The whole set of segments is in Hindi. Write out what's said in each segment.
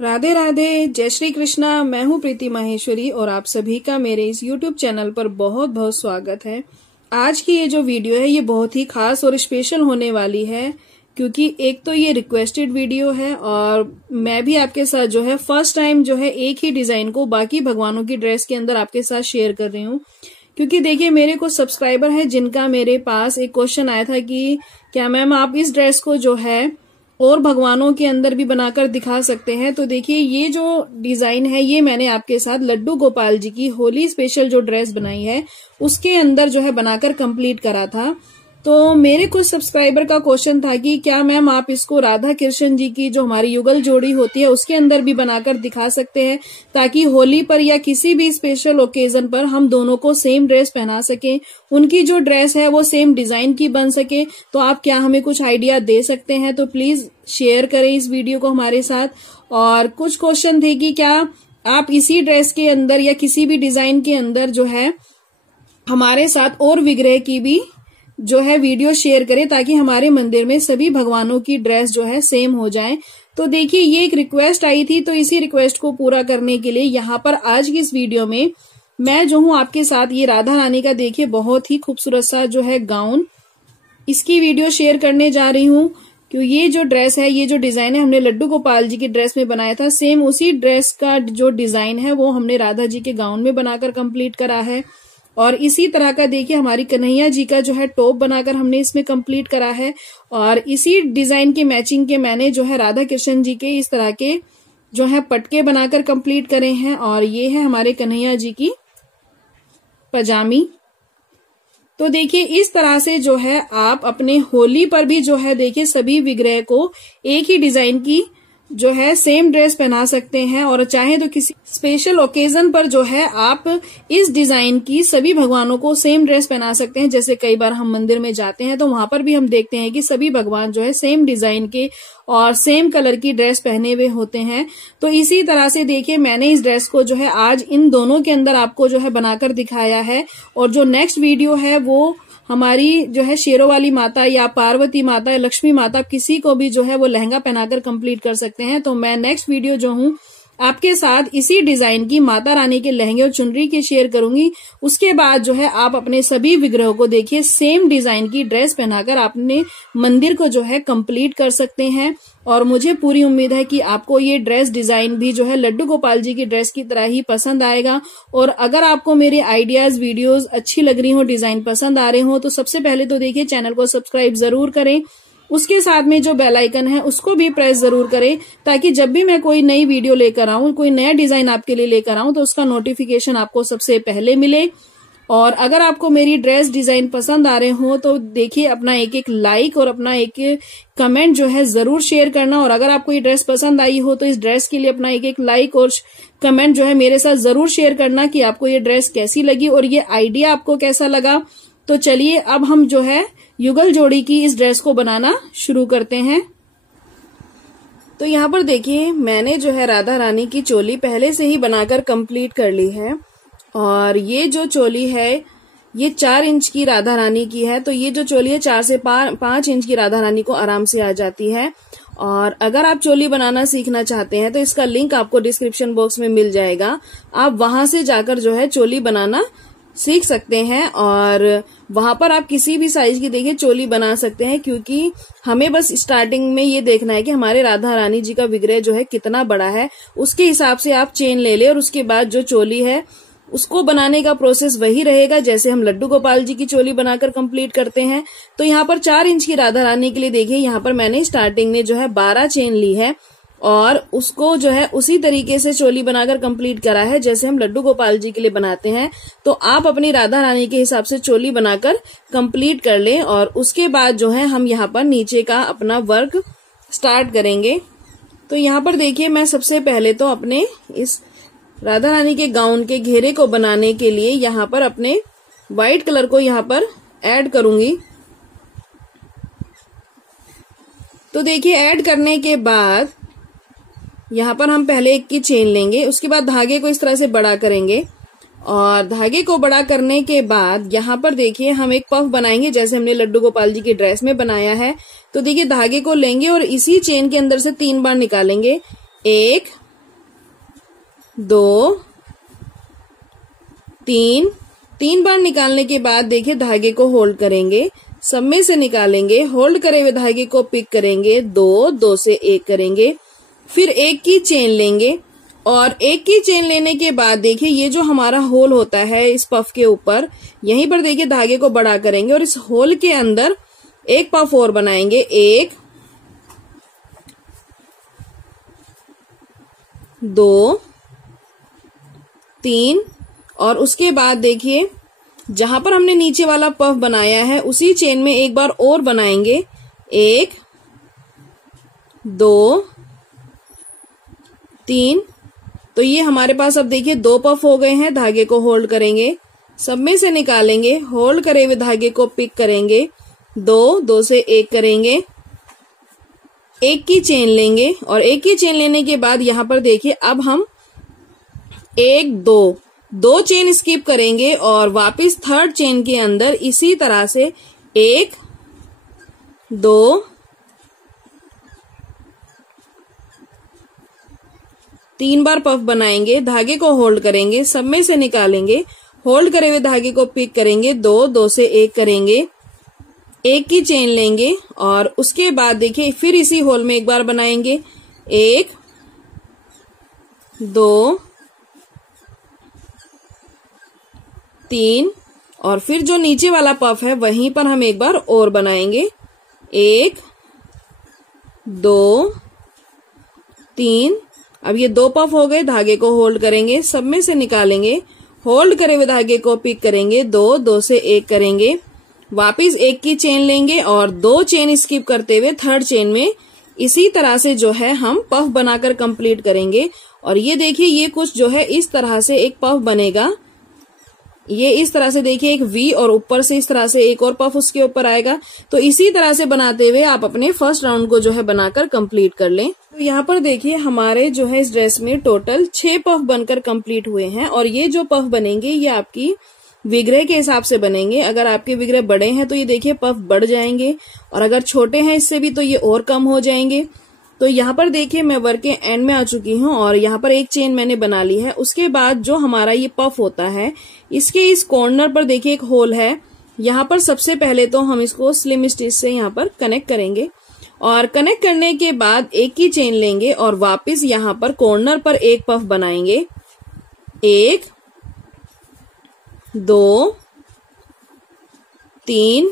राधे राधे, जय श्री कृष्णा। मैं हूँ प्रीति माहेश्वरी और आप सभी का मेरे इस YouTube चैनल पर बहुत बहुत स्वागत है। आज की ये जो वीडियो है ये बहुत ही खास और स्पेशल होने वाली है, क्योंकि एक तो ये रिक्वेस्टेड वीडियो है और मैं भी आपके साथ जो है फर्स्ट टाइम जो है एक ही डिजाइन को बाकी भगवानों की ड्रेस के अंदर आपके साथ शेयर कर रही हूँ। क्योंकि देखिए, मेरे कुछ सब्सक्राइबर है जिनका मेरे पास एक क्वेश्चन आया था कि क्या मैम आप इस ड्रेस को जो है और भगवानों के अंदर भी बनाकर दिखा सकते हैं। तो देखिए, ये जो डिजाइन है ये मैंने आपके साथ लड्डू गोपाल जी की होली स्पेशल जो ड्रेस बनाई है उसके अंदर जो है बनाकर कंप्लीट करा था। तो मेरे कुछ सब्सक्राइबर का क्वेश्चन था कि क्या मैम आप इसको राधा कृष्ण जी की जो हमारी युगल जोड़ी होती है उसके अंदर भी बनाकर दिखा सकते हैं, ताकि होली पर या किसी भी स्पेशल ओकेजन पर हम दोनों को सेम ड्रेस पहना सके, उनकी जो ड्रेस है वो सेम डिजाइन की बन सके। तो आप क्या हमें कुछ आइडिया दे सकते हैं? तो प्लीज शेयर करें इस वीडियो को हमारे साथ। और कुछ क्वेश्चन थे कि क्या आप इसी ड्रेस के अंदर या किसी भी डिजाइन के अंदर जो है हमारे साथ और विग्रह की भी जो है वीडियो शेयर करें, ताकि हमारे मंदिर में सभी भगवानों की ड्रेस जो है सेम हो जाए। तो देखिए, ये एक रिक्वेस्ट आई थी, तो इसी रिक्वेस्ट को पूरा करने के लिए यहाँ पर आज की इस वीडियो में मैं जो हूँ आपके साथ ये राधा रानी का देखिए बहुत ही खूबसूरत सा जो है गाउन, इसकी वीडियो शेयर करने जा रही हूँ। क्योंकि ये जो ड्रेस है, ये जो डिजाइन है हमने लड्डू गोपाल जी की ड्रेस में बनाया था, सेम उसी ड्रेस का जो डिजाइन है वो हमने राधा जी के गाउन में बनाकर कंप्लीट करा है। और इसी तरह का देखिए हमारी कन्हैया जी का जो है टॉप बनाकर हमने इसमें कंप्लीट करा है। और इसी डिजाइन के मैचिंग के मैंने जो है राधा कृष्ण जी के इस तरह के जो है पटके बनाकर कंप्लीट करे हैं। और ये है हमारे कन्हैया जी की पजामी। तो देखिए, इस तरह से जो है आप अपने होली पर भी जो है देखिए सभी विग्रह को एक ही डिजाइन की जो है सेम ड्रेस पहना सकते हैं। और चाहे तो किसी स्पेशल ओकेजन पर जो है आप इस डिजाइन की सभी भगवानों को सेम ड्रेस पहना सकते हैं। जैसे कई बार हम मंदिर में जाते हैं तो वहां पर भी हम देखते हैं कि सभी भगवान जो है सेम डिजाइन के और सेम कलर की ड्रेस पहने हुए होते हैं। तो इसी तरह से देखिए मैंने इस ड्रेस को जो है आज इन दोनों के अंदर आपको जो है बनाकर दिखाया है। और जो नेक्स्ट वीडियो है वो हमारी जो है शेरों वाली माता या पार्वती माता या लक्ष्मी माता, किसी को भी जो है वो लहंगा पहनाकर कंप्लीट कर सकते हैं। तो मैं नेक्स्ट वीडियो जो हूँ आपके साथ इसी डिजाइन की माता रानी के लहंगे और चुनरी की शेयर करूंगी। उसके बाद जो है आप अपने सभी विग्रहों को देखिए सेम डिजाइन की ड्रेस पहनाकर अपने मंदिर को जो है कंप्लीट कर सकते हैं। और मुझे पूरी उम्मीद है कि आपको ये ड्रेस डिजाइन भी जो है लड्डू गोपाल जी की ड्रेस की तरह ही पसंद आएगा। और अगर आपको मेरे आइडियाज वीडियोस अच्छी लग रही हो, डिजाइन पसंद आ रहे हो, तो सबसे पहले तो देखिए चैनल को सब्सक्राइब जरूर करें। उसके साथ में जो बेल आइकन है उसको भी प्रेस जरूर करें, ताकि जब भी मैं कोई नई वीडियो लेकर आऊं, कोई नया डिजाइन आपके लिए लेकर आऊं, तो उसका नोटिफिकेशन आपको सबसे पहले मिले। और अगर आपको मेरी ड्रेस डिजाइन पसंद आ रहे हो तो देखिए अपना एक एक लाइक और अपना एक कमेंट जो है जरूर शेयर करना। और अगर आपको ये ड्रेस पसंद आई हो तो इस ड्रेस के लिए अपना एक एक लाइक और कमेंट जो है मेरे साथ जरूर शेयर करना कि आपको ये ड्रेस कैसी लगी और ये आइडिया आपको कैसा लगा। तो चलिए अब हम जो है युगल जोड़ी की इस ड्रेस को बनाना शुरू करते हैं। तो यहाँ पर देखिए मैंने जो है राधा रानी की चोली पहले से ही बनाकर कंप्लीट कर ली है। और ये जो चोली है ये 4 इंच की राधा रानी की है। तो ये जो चोली है 4 से 5 इंच की राधा रानी को आराम से आ जाती है। और अगर आप चोली बनाना सीखना चाहते हैं तो इसका लिंक आपको डिस्क्रिप्शन बॉक्स में मिल जाएगा। आप वहां से जाकर जो है चोली बनाना सीख सकते हैं। और वहां पर आप किसी भी साइज की देखिए चोली बना सकते हैं, क्योंकि हमें बस स्टार्टिंग में ये देखना है कि हमारे राधा रानी जी का विग्रह जो है कितना बड़ा है, उसके हिसाब से आप चेन ले ले। और उसके बाद जो चोली है उसको बनाने का प्रोसेस वही रहेगा जैसे हम लड्डू गोपाल जी की चोली बनाकर कंप्लीट करते हैं। तो यहाँ पर 4 इंच की राधा रानी के लिए देखिए यहाँ पर मैंने स्टार्टिंग में जो है 12 चेन ली है और उसको जो है उसी तरीके से चोली बनाकर कंप्लीट करा है जैसे हम लड्डू गोपाल जी के लिए बनाते हैं। तो आप अपनी राधा रानी के हिसाब से चोली बनाकर कंप्लीट कर लें। और उसके बाद जो है हम यहाँ पर नीचे का अपना वर्क स्टार्ट करेंगे। तो यहाँ पर देखिए मैं सबसे पहले तो अपने इस राधा रानी के गाउन के घेरे को बनाने के लिए यहाँ पर अपने व्हाइट कलर को यहाँ पर ऐड करूंगी। तो देखिए ऐड करने के बाद यहाँ पर हम पहले एक की चेन लेंगे, उसके बाद धागे को इस तरह से बड़ा करेंगे। और धागे को बड़ा करने के बाद यहाँ पर देखिए हम एक पफ बनाएंगे जैसे हमने लड्डू गोपाल जी की ड्रेस में बनाया है। तो देखिए धागे को लेंगे और इसी चेन के अंदर से 3 बार निकालेंगे, 1 2 3, 3 बार निकालने के बाद देखिए धागे को होल्ड करेंगे, सब में से निकालेंगे, होल्ड करे हुए धागे को पिक करेंगे, 2 2 से 1 करेंगे, फिर 1 की चेन लेंगे और 1 की चेन लेने के बाद देखिए ये जो हमारा होल होता है इस पफ के ऊपर, यहीं पर देखिए धागे को बड़ा करेंगे और इस होल के अंदर एक पफ और बनाएंगे, 1 2 3 और उसके बाद देखिए जहां पर हमने नीचे वाला पफ बनाया है उसी चेन में एक बार और बनाएंगे, 1 2 3। तो ये हमारे पास अब देखिए 2 पफ हो गए हैं। धागे को होल्ड करेंगे, सब में से निकालेंगे, होल्ड करे हुए धागे को पिक करेंगे, 2 2 से 1 करेंगे, 1 की चेन लेंगे और 1 की चेन लेने के बाद यहां पर देखिए अब हम 1 2 चेन स्किप करेंगे और वापस थर्ड चेन के अंदर इसी तरह से 1 2 3 बार पफ बनाएंगे, धागे को होल्ड करेंगे, सब में से निकालेंगे, होल्ड करे हुए धागे को पिक करेंगे, 2 2 से 1 करेंगे, 1 की चेन लेंगे और उसके बाद देखिए फिर इसी होल में एक बार बनाएंगे, 1 2 3 और फिर जो नीचे वाला पफ है वहीं पर हम एक बार और बनाएंगे, 1 2 3। अब ये 2 पफ हो गए, धागे को होल्ड करेंगे, सब में से निकालेंगे, होल्ड करे हुए धागे को पिक करेंगे, 2 2 से 1 करेंगे, वापिस 1 की चेन लेंगे और 2 चेन स्किप करते हुए थर्ड चेन में इसी तरह से जो है हम पफ बनाकर कंप्लीट करेंगे। और ये देखिए ये कुछ जो है इस तरह से एक पफ बनेगा, ये इस तरह से देखिए एक वी और ऊपर से इस तरह से एक और पफ उसके ऊपर आएगा। तो इसी तरह से बनाते हुए आप अपने फर्स्ट राउंड को जो है बनाकर कंप्लीट कर लें। तो यहाँ पर देखिए हमारे जो है इस ड्रेस में टोटल 6 पफ बनकर कंप्लीट हुए हैं और ये जो पफ बनेंगे ये आपकी विग्रह के हिसाब से बनेंगे। अगर आपके विग्रह बड़े हैं तो ये देखिए पफ बढ़ जाएंगे और अगर छोटे हैं इससे भी तो ये और कम हो जाएंगे। तो यहाँ पर देखिए मैं वर्क के एंड में आ चुकी हूँ और यहाँ पर एक चेन मैंने बना ली है। उसके बाद जो हमारा ये पफ होता है इसके इस कॉर्नर पर देखिए एक होल है। यहाँ पर सबसे पहले तो हम इसको स्लिम स्टिच से यहाँ पर कनेक्ट करेंगे और कनेक्ट करने के बाद 1 की चेन लेंगे और वापस यहाँ पर कॉर्नर पर एक पफ बनाएंगे, 1 2 3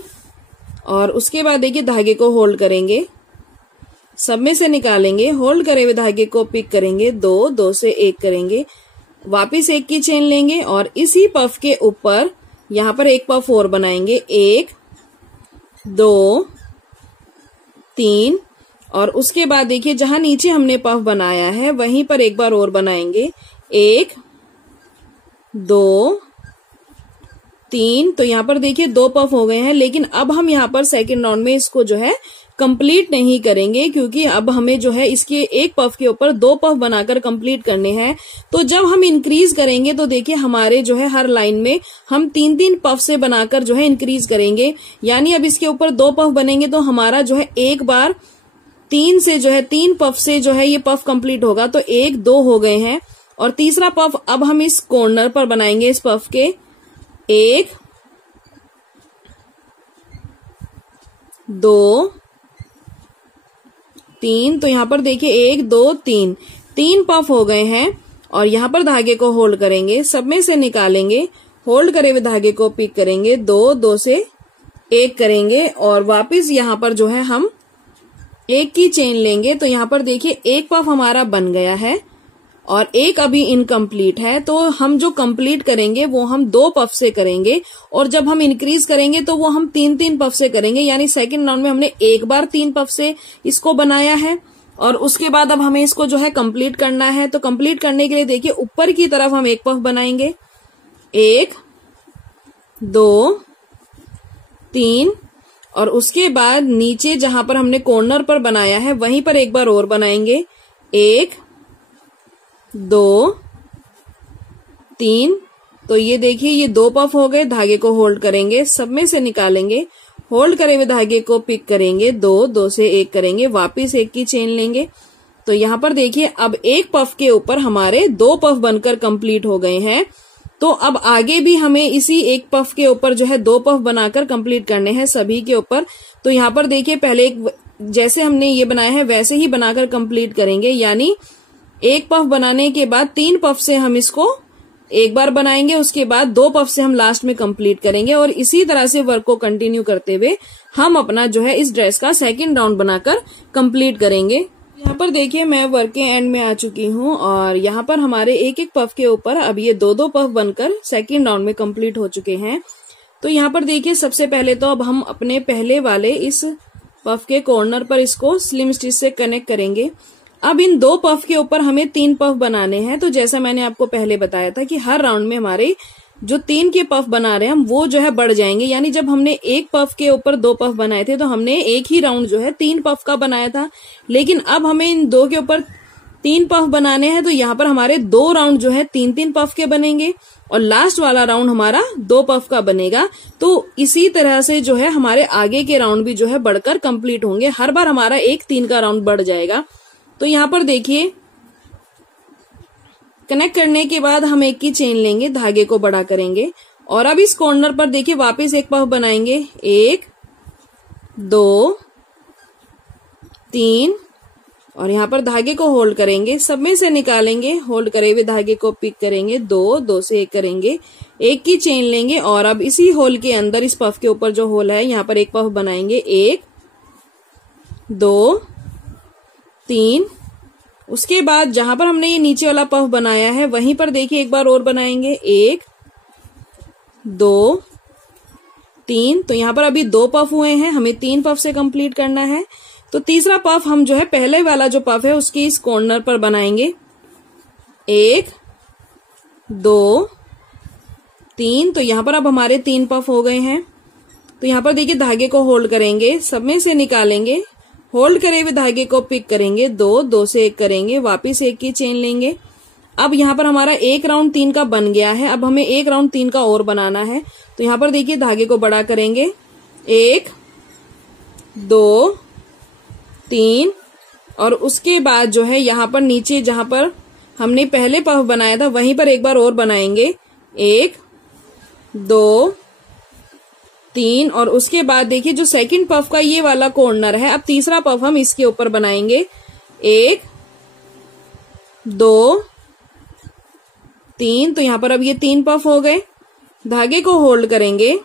और उसके बाद देखिए धागे को होल्ड करेंगे, सब में से निकालेंगे, होल्ड करे हुए धागे को पिक करेंगे, 2 2 से 1 करेंगे, वापिस 1 की चेन लेंगे और इसी पफ के ऊपर यहाँ पर एक पफ और बनाएंगे, 1 2 3 और उसके बाद देखिए जहां नीचे हमने पफ बनाया है वहीं पर एक बार और बनाएंगे, 1 2 3। तो यहाँ पर देखिए 2 पफ हो गए हैं, लेकिन अब हम यहाँ पर सेकेंड राउंड में इसको जो है कंप्लीट नहीं करेंगे क्योंकि अब हमें जो है इसके एक पफ के ऊपर 2 पफ बनाकर कंप्लीट करने हैं। तो जब हम इंक्रीज करेंगे तो देखिए हमारे जो है हर लाइन में हम 3-3 पफ से बनाकर जो है इंक्रीज करेंगे। यानी अब इसके ऊपर 2 पफ बनेंगे तो हमारा जो है एक बार 3 से जो है 3 पफ से जो है ये पफ कंप्लीट होगा। तो 1 2 हो गए हैं और तीसरा पफ अब हम इस कॉर्नर पर बनाएंगे इस पफ के, 1 2 3। तो यहाँ पर देखिए 1 2 3 पफ हो गए हैं और यहाँ पर धागे को होल्ड करेंगे, सब में से निकालेंगे, होल्ड करे हुए धागे को पिक करेंगे, 2 2 से 1 करेंगे और वापस यहाँ पर जो है हम 1 की चेन लेंगे। तो यहाँ पर देखिए एक पफ हमारा बन गया है और एक अभी इनकम्प्लीट है। तो हम जो कंप्लीट करेंगे वो हम 2 पफ से करेंगे और जब हम इंक्रीज करेंगे तो वो हम 3-3 पफ से करेंगे। यानी सेकंड राउंड में हमने एक बार 3 पफ से इसको बनाया है और उसके बाद अब हमें इसको जो है कंप्लीट करना है। तो कंप्लीट करने के लिए देखिए ऊपर की तरफ हम एक पफ बनाएंगे, 1 2 3 और उसके बाद नीचे जहां पर हमने कॉर्नर पर बनाया है वहीं पर एक बार और बनाएंगे, 1 2 3। तो ये देखिए ये 2 पफ हो गए, धागे को होल्ड करेंगे, सब में से निकालेंगे, होल्ड करे हुए धागे को पिक करेंगे, 2 2 से 1 करेंगे, वापिस 1 की चेन लेंगे, तो यहाँ पर देखिए अब एक पफ के ऊपर हमारे 2 पफ बनकर कंप्लीट हो गए हैं। तो अब आगे भी हमें इसी एक पफ के ऊपर जो है 2 पफ बनाकर कंप्लीट करने हैं सभी के ऊपर। तो यहाँ पर देखिए पहले एक जैसे हमने ये बनाया है वैसे ही बनाकर कंप्लीट करेंगे, यानी एक पफ बनाने के बाद 3 पफ से हम इसको एक बार बनाएंगे, उसके बाद 2 पफ से हम लास्ट में कंप्लीट करेंगे और इसी तरह से वर्क को कंटिन्यू करते हुए हम अपना जो है इस ड्रेस का सेकंड राउंड बनाकर कंप्लीट करेंगे। यहाँ पर देखिए मैं वर्क के एंड में आ चुकी हूँ और यहाँ पर हमारे एक एक पफ के ऊपर अब ये 2-2 पफ बनकर सेकंड राउंड में कंप्लीट हो चुके हैं। तो यहाँ पर देखिए सबसे पहले तो अब हम अपने पहले वाले इस पफ के कॉर्नर पर इसको स्लिम स्टिच से कनेक्ट करेंगे। अब इन 2 पफ के ऊपर हमें 3 पफ बनाने हैं। तो जैसा मैंने आपको पहले बताया था कि हर राउंड में हमारे जो 3 के पफ बना रहे हैं हम वो जो है बढ़ जाएंगे, यानी जब हमने एक पफ के ऊपर 2 पफ बनाए थे तो हमने एक ही राउंड जो है 3 पफ का बनाया था, लेकिन अब हमें इन 2 के ऊपर 3 पफ बनाने हैं। तो यहाँ पर हमारे 2 राउंड जो है 3-3 पफ के बनेंगे और लास्ट वाला राउंड हमारा 2 पफ का बनेगा। तो इसी तरह से जो है हमारे आगे के राउंड भी जो है बढ़कर कंप्लीट होंगे, हर बार हमारा 1-3 का राउंड बढ़ जाएगा। तो यहाँ पर देखिए कनेक्ट करने के बाद हम एक की चेन लेंगे, धागे को बड़ा करेंगे और अब इस कॉर्नर पर देखिए वापस एक पफ बनाएंगे, 1 2 3 और यहाँ पर धागे को होल्ड करेंगे, सब में से निकालेंगे, होल्ड करे हुए धागे को पिक करेंगे, 2 से 1 करेंगे, एक की चेन लेंगे और अब इसी होल के अंदर इस पफ के ऊपर जो होल है यहाँ पर एक पफ बनाएंगे, 1 2 3। उसके बाद जहां पर हमने ये नीचे वाला पफ बनाया है वहीं पर देखिए एक बार और बनाएंगे, 1 2 3। तो यहाँ पर अभी 2 पफ हुए हैं, हमें 3 पफ से कंप्लीट करना है। तो तीसरा पफ हम जो है पहले वाला जो पफ है उसकी इस कॉर्नर पर बनाएंगे, 1 2 3। तो यहाँ पर अब हमारे 3 पफ हो गए हैं। तो यहाँ पर देखिए धागे को होल्ड करेंगे, सब में से निकालेंगे, होल्ड करे हुए धागे को पिक करेंगे, 2 से 1 करेंगे, वापिस एक की चेन लेंगे। अब यहाँ पर हमारा एक राउंड 3 का बन गया है, अब हमें एक राउंड 3 का और बनाना है। तो यहाँ पर देखिए धागे को बड़ा करेंगे, 1 2 3 और उसके बाद जो है यहाँ पर नीचे जहां पर हमने पहले पफ बनाया था वहीं पर एक बार और बनाएंगे, 1 2 3 और उसके बाद देखिए जो सेकंड पफ का ये वाला कॉर्नर है, अब तीसरा पफ हम इसके ऊपर बनाएंगे, 1 2 3। तो यहाँ पर अब ये 3 पफ हो गए। धागे को होल्ड करेंगे,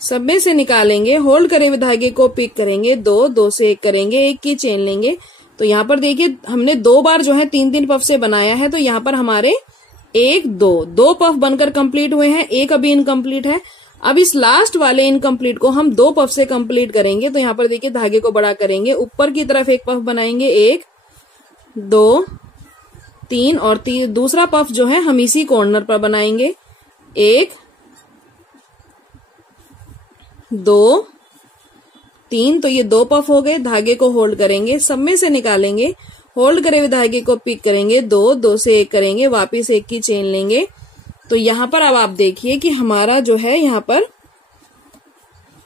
सब में से निकालेंगे, होल्ड करे हुए धागे को पिक करेंगे, 2 से 1 करेंगे, एक की चेन लेंगे। तो यहाँ पर देखिए हमने 2 बार जो है 3-3 पफ से बनाया है। तो यहाँ पर हमारे 1 2 पफ बनकर कंप्लीट हुए हैं, एक अभी इनकम्प्लीट है। अब इस लास्ट वाले इनकम्प्लीट को हम 2 पफ से कंप्लीट करेंगे। तो यहाँ पर देखिए धागे को बड़ा करेंगे, ऊपर की तरफ एक पफ बनाएंगे, 1 2 3 और दूसरा पफ जो है हम इसी कॉर्नर पर बनाएंगे, 1 2 3। तो ये 2 पफ हो गए। धागे को होल्ड करेंगे, सब में से निकालेंगे, होल्ड करे हुए धागे को पिक करेंगे, 2 से 1 करेंगे, वापिस एक की चेन लेंगे। तो यहाँ पर अब आप देखिए कि हमारा जो है यहाँ पर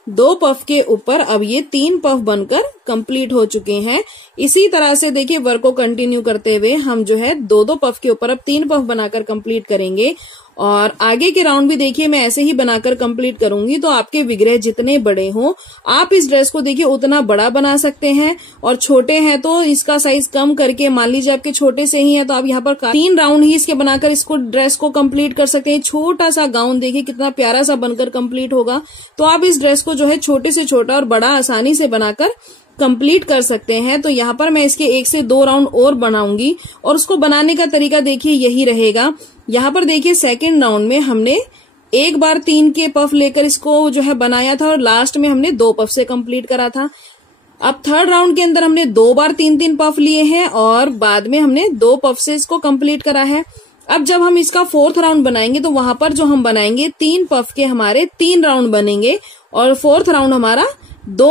2 पफ के ऊपर अब ये 3 पफ बनकर कंप्लीट हो चुके हैं। इसी तरह से देखिए वर्क को कंटिन्यू करते हुए हम जो है 2 पफ के ऊपर अब 3 पफ बनाकर कंप्लीट करेंगे और आगे के राउंड भी देखिए मैं ऐसे ही बनाकर कंप्लीट करूंगी। तो आपके विग्रह जितने बड़े हों आप इस ड्रेस को देखिए उतना बड़ा बना सकते हैं और छोटे हैं तो इसका साइज कम करके, मान लीजिए आपके छोटे से ही है तो आप यहाँ पर 3 राउंड ही इसके बनाकर इसको ड्रेस को कंप्लीट कर सकते हैं। छोटा सा गाउन देखिए कितना प्यारा सा बनकर कंप्लीट होगा। तो आप इस ड्रेस को जो है छोटे से छोटा और बड़ा आसानी से बनाकर कंप्लीट कर सकते हैं। तो यहाँ पर मैं इसके 1 से 2 राउंड और बनाऊंगी और उसको बनाने का तरीका देखिए यही रहेगा। यहाँ पर देखिए सेकंड राउंड में हमने एक बार 3 के पफ लेकर इसको जो है बनाया था और लास्ट में हमने 2 पफ से कंप्लीट करा था। अब थर्ड राउंड के अंदर हमने 2 बार 3-3 पफ लिए हैं और बाद में हमने 2 पफ से इसको कंप्लीट करा है। अब जब हम इसका 4th राउंड बनाएंगे तो वहां पर जो हम बनाएंगे 3 पफ के हमारे 3 राउंड बनेंगे और 4th राउंड हमारा 2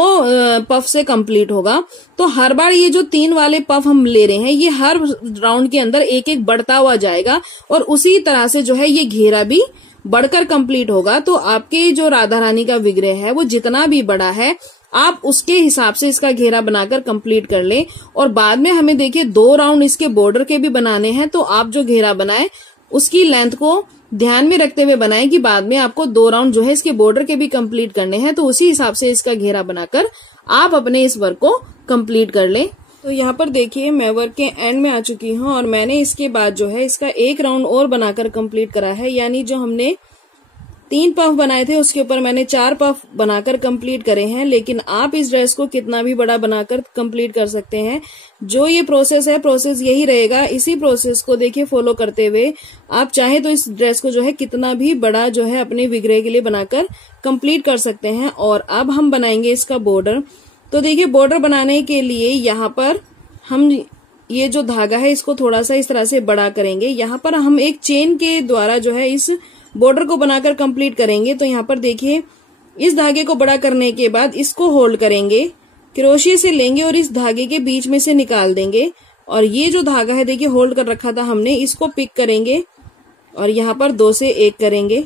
पफ से कंप्लीट होगा। तो हर बार ये जो 3 वाले पफ हम ले रहे हैं ये हर राउंड के अंदर एक एक बढ़ता हुआ जाएगा और उसी तरह से जो है ये घेरा भी बढ़कर कंप्लीट होगा। तो आपके जो राधा रानी का विग्रह है वो जितना भी बड़ा है आप उसके हिसाब से इसका घेरा बनाकर कंप्लीट कर लें। और बाद में हमें देखिए 2 राउंड इसके बॉर्डर के भी बनाने हैं, तो आप जो घेरा बनाए उसकी लेंथ को ध्यान में रखते हुए बनाएं कि बाद में आपको 2 राउंड जो है इसके बॉर्डर के भी कंप्लीट करने हैं, तो उसी हिसाब से इसका घेरा बनाकर आप अपने इस वर्क को कंप्लीट कर लें। तो यहाँ पर देखिए मैं वर्क के एंड में आ चुकी हूँ और मैंने इसके बाद जो है इसका 1 राउंड और बनाकर कंप्लीट करा है। यानी जो हमने 3 पफ बनाए थे उसके ऊपर मैंने 4 पफ बनाकर कंप्लीट करे हैं। लेकिन आप इस ड्रेस को कितना भी बड़ा बनाकर कंप्लीट कर सकते हैं। जो ये प्रोसेस है, प्रोसेस यही रहेगा। इसी प्रोसेस को देखिए फॉलो करते हुए आप चाहे तो इस ड्रेस को जो है कितना भी बड़ा जो है अपने विग्रह के लिए बनाकर कंप्लीट कर सकते हैं। और अब हम बनाएंगे इसका बॉर्डर। तो देखिए बॉर्डर बनाने के लिए यहाँ पर हम ये जो धागा है इसको थोड़ा सा इस तरह से बड़ा करेंगे। यहाँ पर हम एक चेन के द्वारा जो है इस बॉर्डर को बनाकर कंप्लीट करेंगे। तो यहाँ पर देखिए इस धागे को बड़ा करने के बाद इसको होल्ड करेंगे, क्रोशिया से लेंगे और इस धागे के बीच में से निकाल देंगे। और ये जो धागा है देखिए होल्ड कर रखा था हमने, इसको पिक करेंगे और यहाँ पर 2 से 1 करेंगे।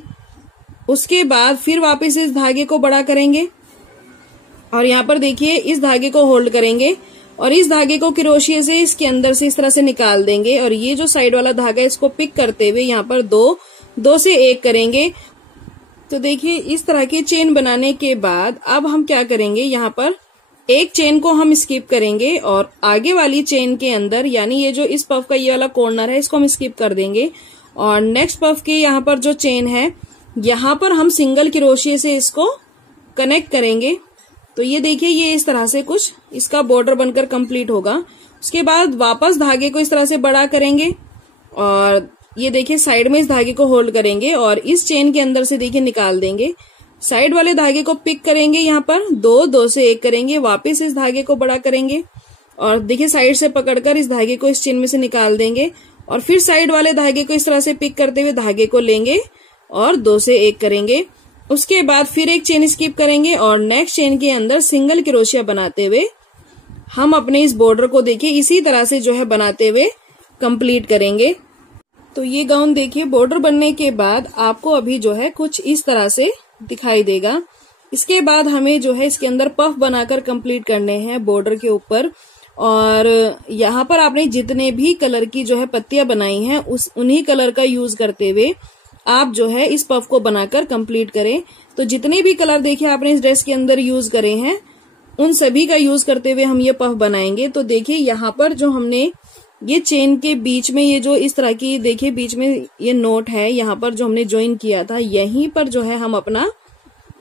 उसके बाद फिर वापस इस धागे को बड़ा करेंगे और यहाँ पर देखिए इस धागे को होल्ड करेंगे और इस धागे को क्रोशिया से इसके अंदर से इस तरह से निकाल देंगे। और ये जो साइड वाला धागा है इसको पिक करते हुए यहाँ पर 2 से 1 करेंगे। तो देखिए इस तरह की चेन बनाने के बाद अब हम क्या करेंगे, यहाँ पर एक चेन को हम स्किप करेंगे और आगे वाली चेन के अंदर यानी ये जो इस पफ का ये वाला कॉर्नर है इसको हम स्किप कर देंगे। और नेक्स्ट पफ की यहाँ पर जो चेन है यहाँ पर हम सिंगल क्रोशिया से इसको कनेक्ट करेंगे। तो ये देखिए ये इस तरह से कुछ इसका बॉर्डर बनकर कंप्लीट होगा। उसके बाद वापस धागे को इस तरह से बड़ा करेंगे और ये देखिए साइड में इस धागे को होल्ड करेंगे और इस चेन के अंदर से देखिए निकाल देंगे। साइड वाले धागे को पिक करेंगे, यहाँ पर 2 से 1 करेंगे, वापस इस धागे को बड़ा करेंगे और देखिए साइड से पकड़कर इस धागे को इस चेन में से निकाल देंगे। और फिर साइड वाले धागे को इस तरह से पिक करते हुए धागे को लेंगे और 2 से 1 करेंगे। उसके बाद फिर एक चेन स्किप करेंगे और नेक्स्ट चेन के अंदर सिंगल क्रोशिया बनाते हुए हम अपने इस बॉर्डर को देखिए इसी तरह से जो है बनाते हुए कंप्लीट करेंगे। तो ये गाउन देखिए बॉर्डर बनने के बाद आपको अभी जो है कुछ इस तरह से दिखाई देगा। इसके बाद हमें जो है इसके अंदर पफ बनाकर कंप्लीट करने हैं बॉर्डर के ऊपर। और यहाँ पर आपने जितने भी कलर की जो है पत्तियां बनाई हैं उन्हीं कलर का यूज करते हुए आप जो है इस पफ को बनाकर कंप्लीट करें। तो जितने भी कलर देखिए आपने इस ड्रेस के अंदर यूज करे हैं उन सभी का यूज करते हुए हम ये पफ बनाएंगे। तो देखिए यहाँ पर जो हमने ये चेन के बीच में ये जो इस तरह की देखिए बीच में ये नोट है, यहाँ पर जो हमने ज्वाइन किया था यहीं पर जो है हम अपना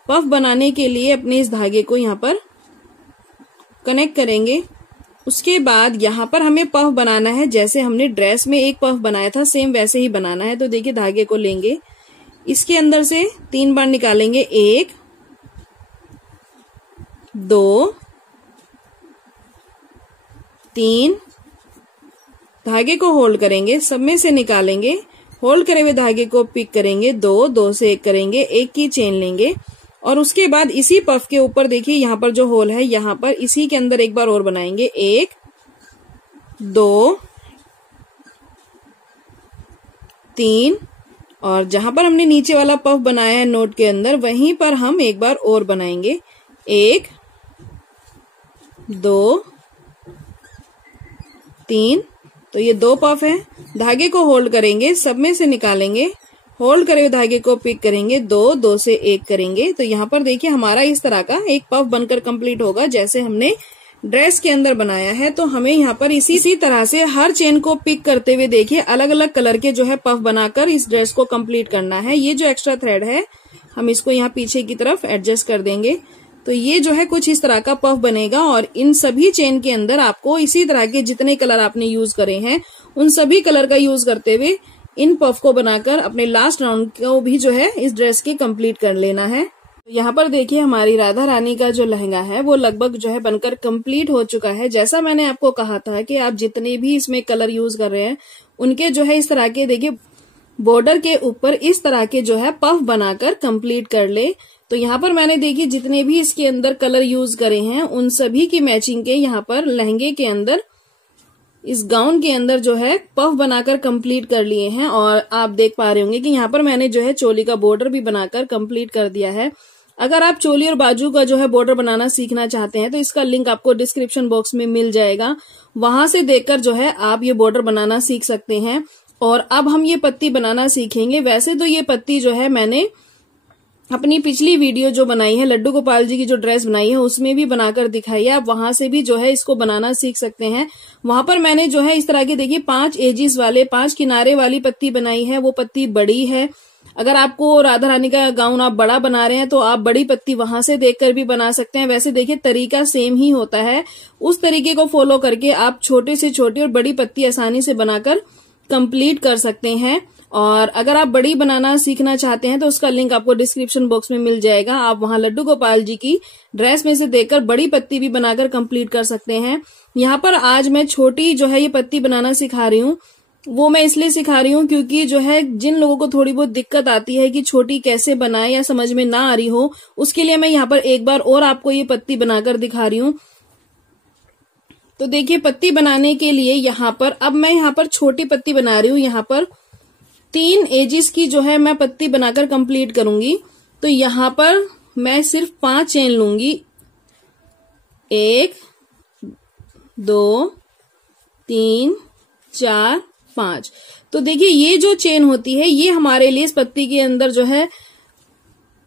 पफ बनाने के लिए अपने इस धागे को यहाँ पर कनेक्ट करेंगे। उसके बाद यहाँ पर हमें पफ बनाना है, जैसे हमने ड्रेस में एक पफ बनाया था सेम वैसे ही बनाना है। तो देखिए धागे को लेंगे, इसके अंदर से 3 बार निकालेंगे, 1 2 3, धागे को होल्ड करेंगे, सब में से निकालेंगे, होल्ड करे हुए धागे को पिक करेंगे, 2 से 1 करेंगे, 1 की चेन लेंगे और उसके बाद इसी पफ के ऊपर देखिए यहाँ पर जो होल है यहाँ पर इसी के अंदर एक बार और बनाएंगे, 1 2 3 और जहां पर हमने नीचे वाला पफ बनाया है नोट के अंदर वहीं पर हम एक बार और बनाएंगे, 1 2 3। तो ये 2 पफ है। धागे को होल्ड करेंगे, सब में से निकालेंगे, होल्ड करे हुए धागे को पिक करेंगे, 2 से 1 करेंगे। तो यहाँ पर देखिए हमारा इस तरह का एक पफ बनकर कंप्लीट होगा जैसे हमने ड्रेस के अंदर बनाया है। तो हमें यहाँ पर इसी तरह से हर चेन को पिक करते हुए देखिए अलग अलग कलर के जो है पफ बनाकर इस ड्रेस को कंप्लीट करना है। ये जो एक्स्ट्रा थ्रेड है हम इसको यहाँ पीछे की तरफ एडजस्ट कर देंगे। तो ये जो है कुछ इस तरह का पफ बनेगा और इन सभी चेन के अंदर आपको इसी तरह के जितने कलर आपने यूज करे हैं उन सभी कलर का यूज करते हुए इन पफ को बनाकर अपने लास्ट राउंड को भी जो है इस ड्रेस की कंप्लीट कर लेना है। यहाँ पर देखिए हमारी राधा रानी का जो लहंगा है वो लगभग जो है बनकर कंप्लीट हो चुका है। जैसा मैंने आपको कहा था कि आप जितने भी इसमें कलर यूज कर रहे हैं उनके जो है इस तरह के देखिए बॉर्डर के ऊपर इस तरह के जो है पफ बनाकर कंप्लीट कर ले। तो यहाँ पर मैंने देखिए जितने भी इसके अंदर कलर यूज करे हैं उन सभी की मैचिंग के यहाँ पर लहंगे के अंदर इस गाउन के अंदर जो है पफ बनाकर कंप्लीट कर लिए हैं। और आप देख पा रहे होंगे कि यहाँ पर मैंने जो है चोली का बॉर्डर भी बनाकर कंप्लीट कर दिया है। अगर आप चोली और बाजू का जो है बॉर्डर बनाना सीखना चाहते हैं तो इसका लिंक आपको डिस्क्रिप्शन बॉक्स में मिल जाएगा, वहां से देखकर जो है आप ये बॉर्डर बनाना सीख सकते हैं। और अब हम ये पत्ती बनाना सीखेंगे। वैसे तो ये पत्ती जो है मैंने अपनी पिछली वीडियो जो बनाई है, लड्डू गोपाल जी की जो ड्रेस बनाई है, उसमें भी बनाकर दिखाई है। आप वहां से भी जो है इसको बनाना सीख सकते हैं। वहां पर मैंने जो है इस तरह की देखिए 5 एजिस वाले 5 किनारे वाली पत्ती बनाई है। वो पत्ती बड़ी है। अगर आपको राधा रानी का गाउन आप बड़ा बना रहे हैं तो आप बड़ी पत्ती वहां से देखकर भी बना सकते हैं। वैसे देखिए तरीका सेम ही होता है। उस तरीके को फॉलो करके आप छोटे से छोटी और बड़ी पत्ती आसानी से बनाकर कंप्लीट कर सकते हैं। और अगर आप बड़ी बनाना सीखना चाहते हैं तो उसका लिंक आपको डिस्क्रिप्शन बॉक्स में मिल जाएगा। आप वहां लड्डू गोपाल जी की ड्रेस में से देखकर बड़ी पत्ती भी बनाकर कंप्लीट कर सकते हैं। यहाँ पर आज मैं छोटी जो है ये पत्ती बनाना सिखा रही हूँ। वो मैं इसलिए सिखा रही हूँ क्योंकि जो है जिन लोगों को थोड़ी बहुत दिक्कत आती है कि छोटी कैसे बनाए या समझ में ना आ रही हो, उसके लिए मैं यहाँ पर एक बार और आपको ये पत्ती बनाकर दिखा रही हूँ। तो देखिए पत्ती बनाने के लिए यहाँ पर अब मैं यहाँ पर छोटी पत्ती बना रही हूँ। यहाँ पर 3 एजिस की जो है मैं पत्ती बनाकर कंप्लीट करूंगी। तो यहाँ पर मैं सिर्फ 5 चेन लूंगी। 1 2 3 4 5। तो देखिए ये जो चेन होती है ये हमारे लिए इस पत्ती के अंदर जो है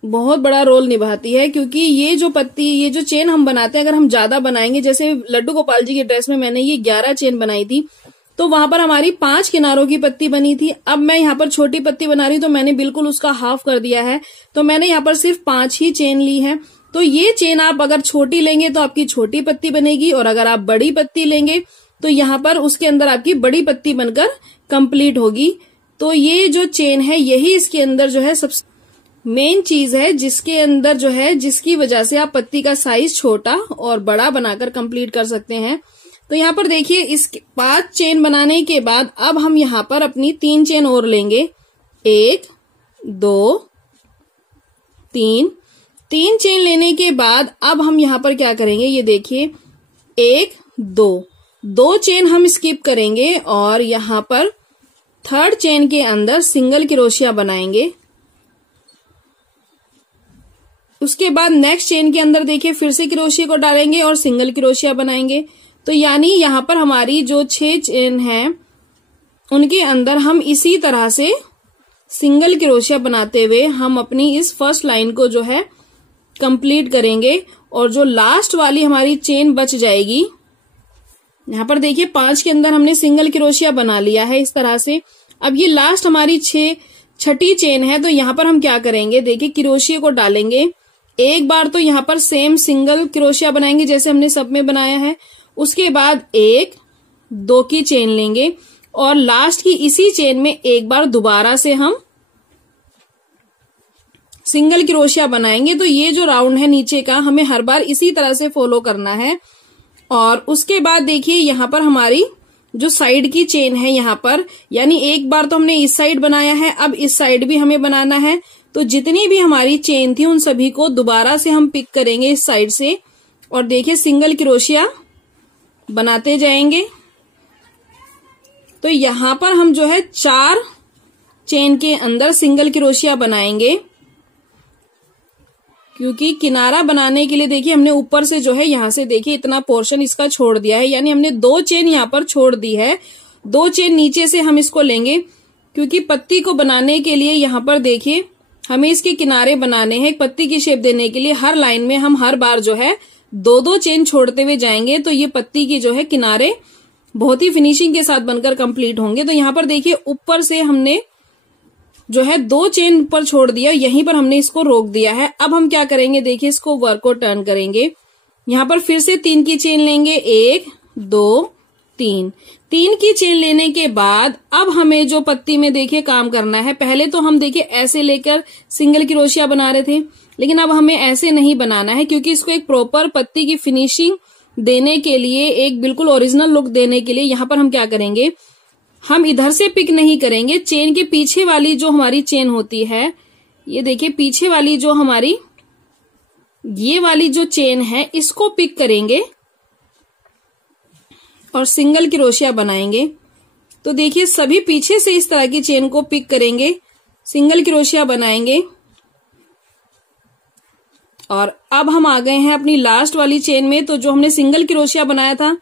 बहुत बड़ा रोल निभाती है, क्योंकि ये जो पत्ती ये जो चेन हम बनाते हैं, अगर हम ज्यादा बनाएंगे, जैसे लड्डू गोपाल जी की ड्रेस में मैंने ये 11 चेन बनाई थी, तो वहां पर हमारी 5 किनारों की पत्ती बनी थी। अब मैं यहाँ पर छोटी पत्ती बना रही हूँ तो मैंने बिल्कुल उसका हाफ कर दिया है। तो मैंने यहाँ पर सिर्फ 5 ही चेन ली है। तो ये चेन आप अगर छोटी लेंगे तो आपकी छोटी पत्ती बनेगी, और अगर आप बड़ी पत्ती लेंगे तो यहाँ पर उसके अंदर आपकी बड़ी पत्ती बनकर कंप्लीट होगी। तो ये जो चेन है यही इसके अंदर जो है सबसे मेन चीज है, जिसके अंदर जो है जिसकी वजह से आप पत्ती का साइज छोटा और बड़ा बनाकर कंप्लीट कर सकते हैं। तो यहाँ पर देखिए इस 5 चेन बनाने के बाद अब हम यहाँ पर अपनी 3 चेन और लेंगे। 1 2 3 3 चेन लेने के बाद अब हम यहाँ पर क्या करेंगे, ये देखिए 1 2 चेन हम स्किप करेंगे और यहाँ पर 3rd चेन के अंदर सिंगल क्रोशिया बनाएंगे। उसके बाद नेक्स्ट चेन के अंदर देखिए फिर से क्रोशिया को डालेंगे और सिंगल क्रोशिया बनाएंगे। तो यानी यहाँ पर हमारी जो 6 चेन है उनके अंदर हम इसी तरह से सिंगल क्रोशिया बनाते हुए हम अपनी इस फर्स्ट लाइन को जो है कंप्लीट करेंगे। और जो लास्ट वाली हमारी चेन बच जाएगी, यहाँ पर देखिए 5 के अंदर हमने सिंगल क्रोशिया बना लिया है इस तरह से। अब ये लास्ट हमारी 6ठी चेन है, तो यहाँ पर हम क्या करेंगे, देखिए क्रोशिया को डालेंगे एक बार। तो यहाँ पर सेम सिंगल क्रोशिया बनाएंगे जैसे हमने सब में बनाया है। उसके बाद 1 2 की चेन लेंगे और लास्ट की इसी चेन में एक बार दोबारा से हम सिंगल क्रोशिया बनाएंगे। तो ये जो राउंड है नीचे का हमें हर बार इसी तरह से फॉलो करना है। और उसके बाद देखिए यहाँ पर हमारी जो साइड की चेन है, यहाँ पर यानी एक बार तो हमने इस साइड बनाया है, अब इस साइड भी हमें बनाना है। तो जितनी भी हमारी चेन थी उन सभी को दोबारा से हम पिक करेंगे इस साइड से और देखिए सिंगल क्रोशिया बनाते जाएंगे। तो यहाँ पर हम जो है 4 चेन के अंदर सिंगल क्रोशिया बनाएंगे, क्योंकि किनारा बनाने के लिए देखिए हमने ऊपर से जो है यहाँ से देखिए इतना पोर्शन इसका छोड़ दिया है, यानी हमने 2 चेन यहाँ पर छोड़ दी है। 2 चेन नीचे से हम इसको लेंगे, क्योंकि पत्ती को बनाने के लिए यहाँ पर देखिए हमें इसके किनारे बनाने हैं। पत्ती की शेप देने के लिए हर लाइन में हम हर बार जो है 2 चेन छोड़ते हुए जाएंगे, तो ये पत्ती की जो है किनारे बहुत ही फिनिशिंग के साथ बनकर कंप्लीट होंगे। तो यहाँ पर देखिए ऊपर से हमने जो है 2 चेन ऊपर छोड़ दिया, यहीं पर हमने इसको रोक दिया है। अब हम क्या करेंगे, देखिए इसको वर्क को टर्न करेंगे। यहाँ पर फिर से 3 की चेन लेंगे, 1 2 3 3 की चेन लेने के बाद अब हमें जो पत्ती में देखिए काम करना है। पहले तो हम देखिए ऐसे लेकर सिंगल क्रोशिया बना रहे थे, लेकिन अब हमें ऐसे नहीं बनाना है, क्योंकि इसको एक प्रॉपर पत्ती की फिनिशिंग देने के लिए, एक बिल्कुल ओरिजिनल लुक देने के लिए यहाँ पर हम क्या करेंगे, हम इधर से पिक नहीं करेंगे। चेन के पीछे वाली जो हमारी चेन होती है, ये देखिए पीछे वाली जो हमारी ये वाली जो चेन है इसको पिक करेंगे और सिंगल क्रोशिया बनाएंगे। तो देखिए सभी पीछे से इस तरह की चेन को पिक करेंगे, सिंगल क्रोशिया बनाएंगे और अब हम आ गए हैं अपनी लास्ट वाली चेन में। तो जो हमने सिंगल क्रोशिया बनाया था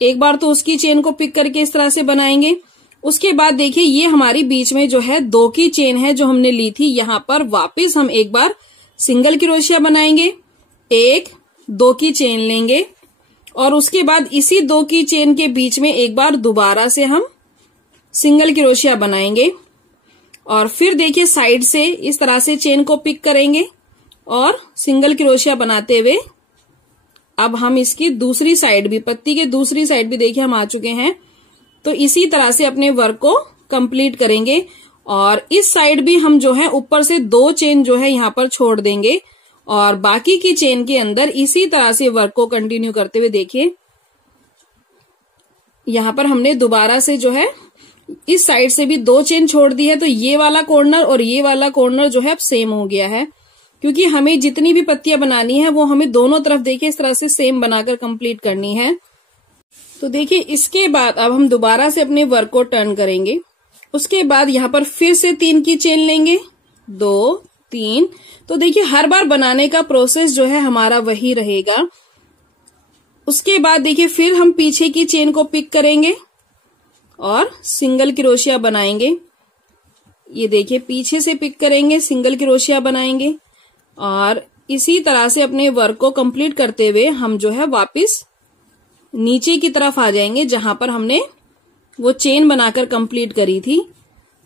एक बार, तो उसकी चेन को पिक करके इस तरह से बनाएंगे। उसके बाद देखिए ये हमारी बीच में जो है 2 की चेन है जो हमने ली थी, यहाँ पर वापस हम एक बार सिंगल क्रोशिया बनाएंगे, 1 2 की चेन लेंगे और उसके बाद इसी 2 की चेन के बीच में एक बार दोबारा से हम सिंगल क्रोशिया बनाएंगे और फिर देखिए साइड से इस तरह से चेन को पिक करेंगे और सिंगल क्रोशिया बनाते हुए अब हम इसकी दूसरी साइड भी, पत्ती के दूसरी साइड भी देखिए हम आ चुके हैं। तो इसी तरह से अपने वर्क को कंप्लीट करेंगे और इस साइड भी हम जो है ऊपर से 2 चेन जो है यहाँ पर छोड़ देंगे और बाकी की चेन के अंदर इसी तरह से वर्क को कंटिन्यू करते हुए देखिए यहाँ पर हमने दोबारा से जो है इस साइड से भी 2 चेन छोड़ दी है। तो ये वाला कॉर्नर और ये वाला कॉर्नर जो है अब सेम हो गया है, क्योंकि हमें जितनी भी पत्तियां बनानी है वो हमें दोनों तरफ देखिए इस तरह से सेम बनाकर कंप्लीट करनी है। तो देखिए इसके बाद अब हम दोबारा से अपने वर्क को टर्न करेंगे। उसके बाद यहाँ पर फिर से 3 की चेन लेंगे, 2 3। तो देखिए हर बार बनाने का प्रोसेस जो है हमारा वही रहेगा। उसके बाद देखिए फिर हम पीछे की चेन को पिक करेंगे और सिंगल क्रोशिया बनाएंगे। ये देखिए पीछे से पिक करेंगे, सिंगल क्रोशिया बनाएंगे और इसी तरह से अपने वर्क को कंप्लीट करते हुए हम जो है वापस नीचे की तरफ आ जाएंगे जहां पर हमने वो चेन बनाकर कंप्लीट करी थी।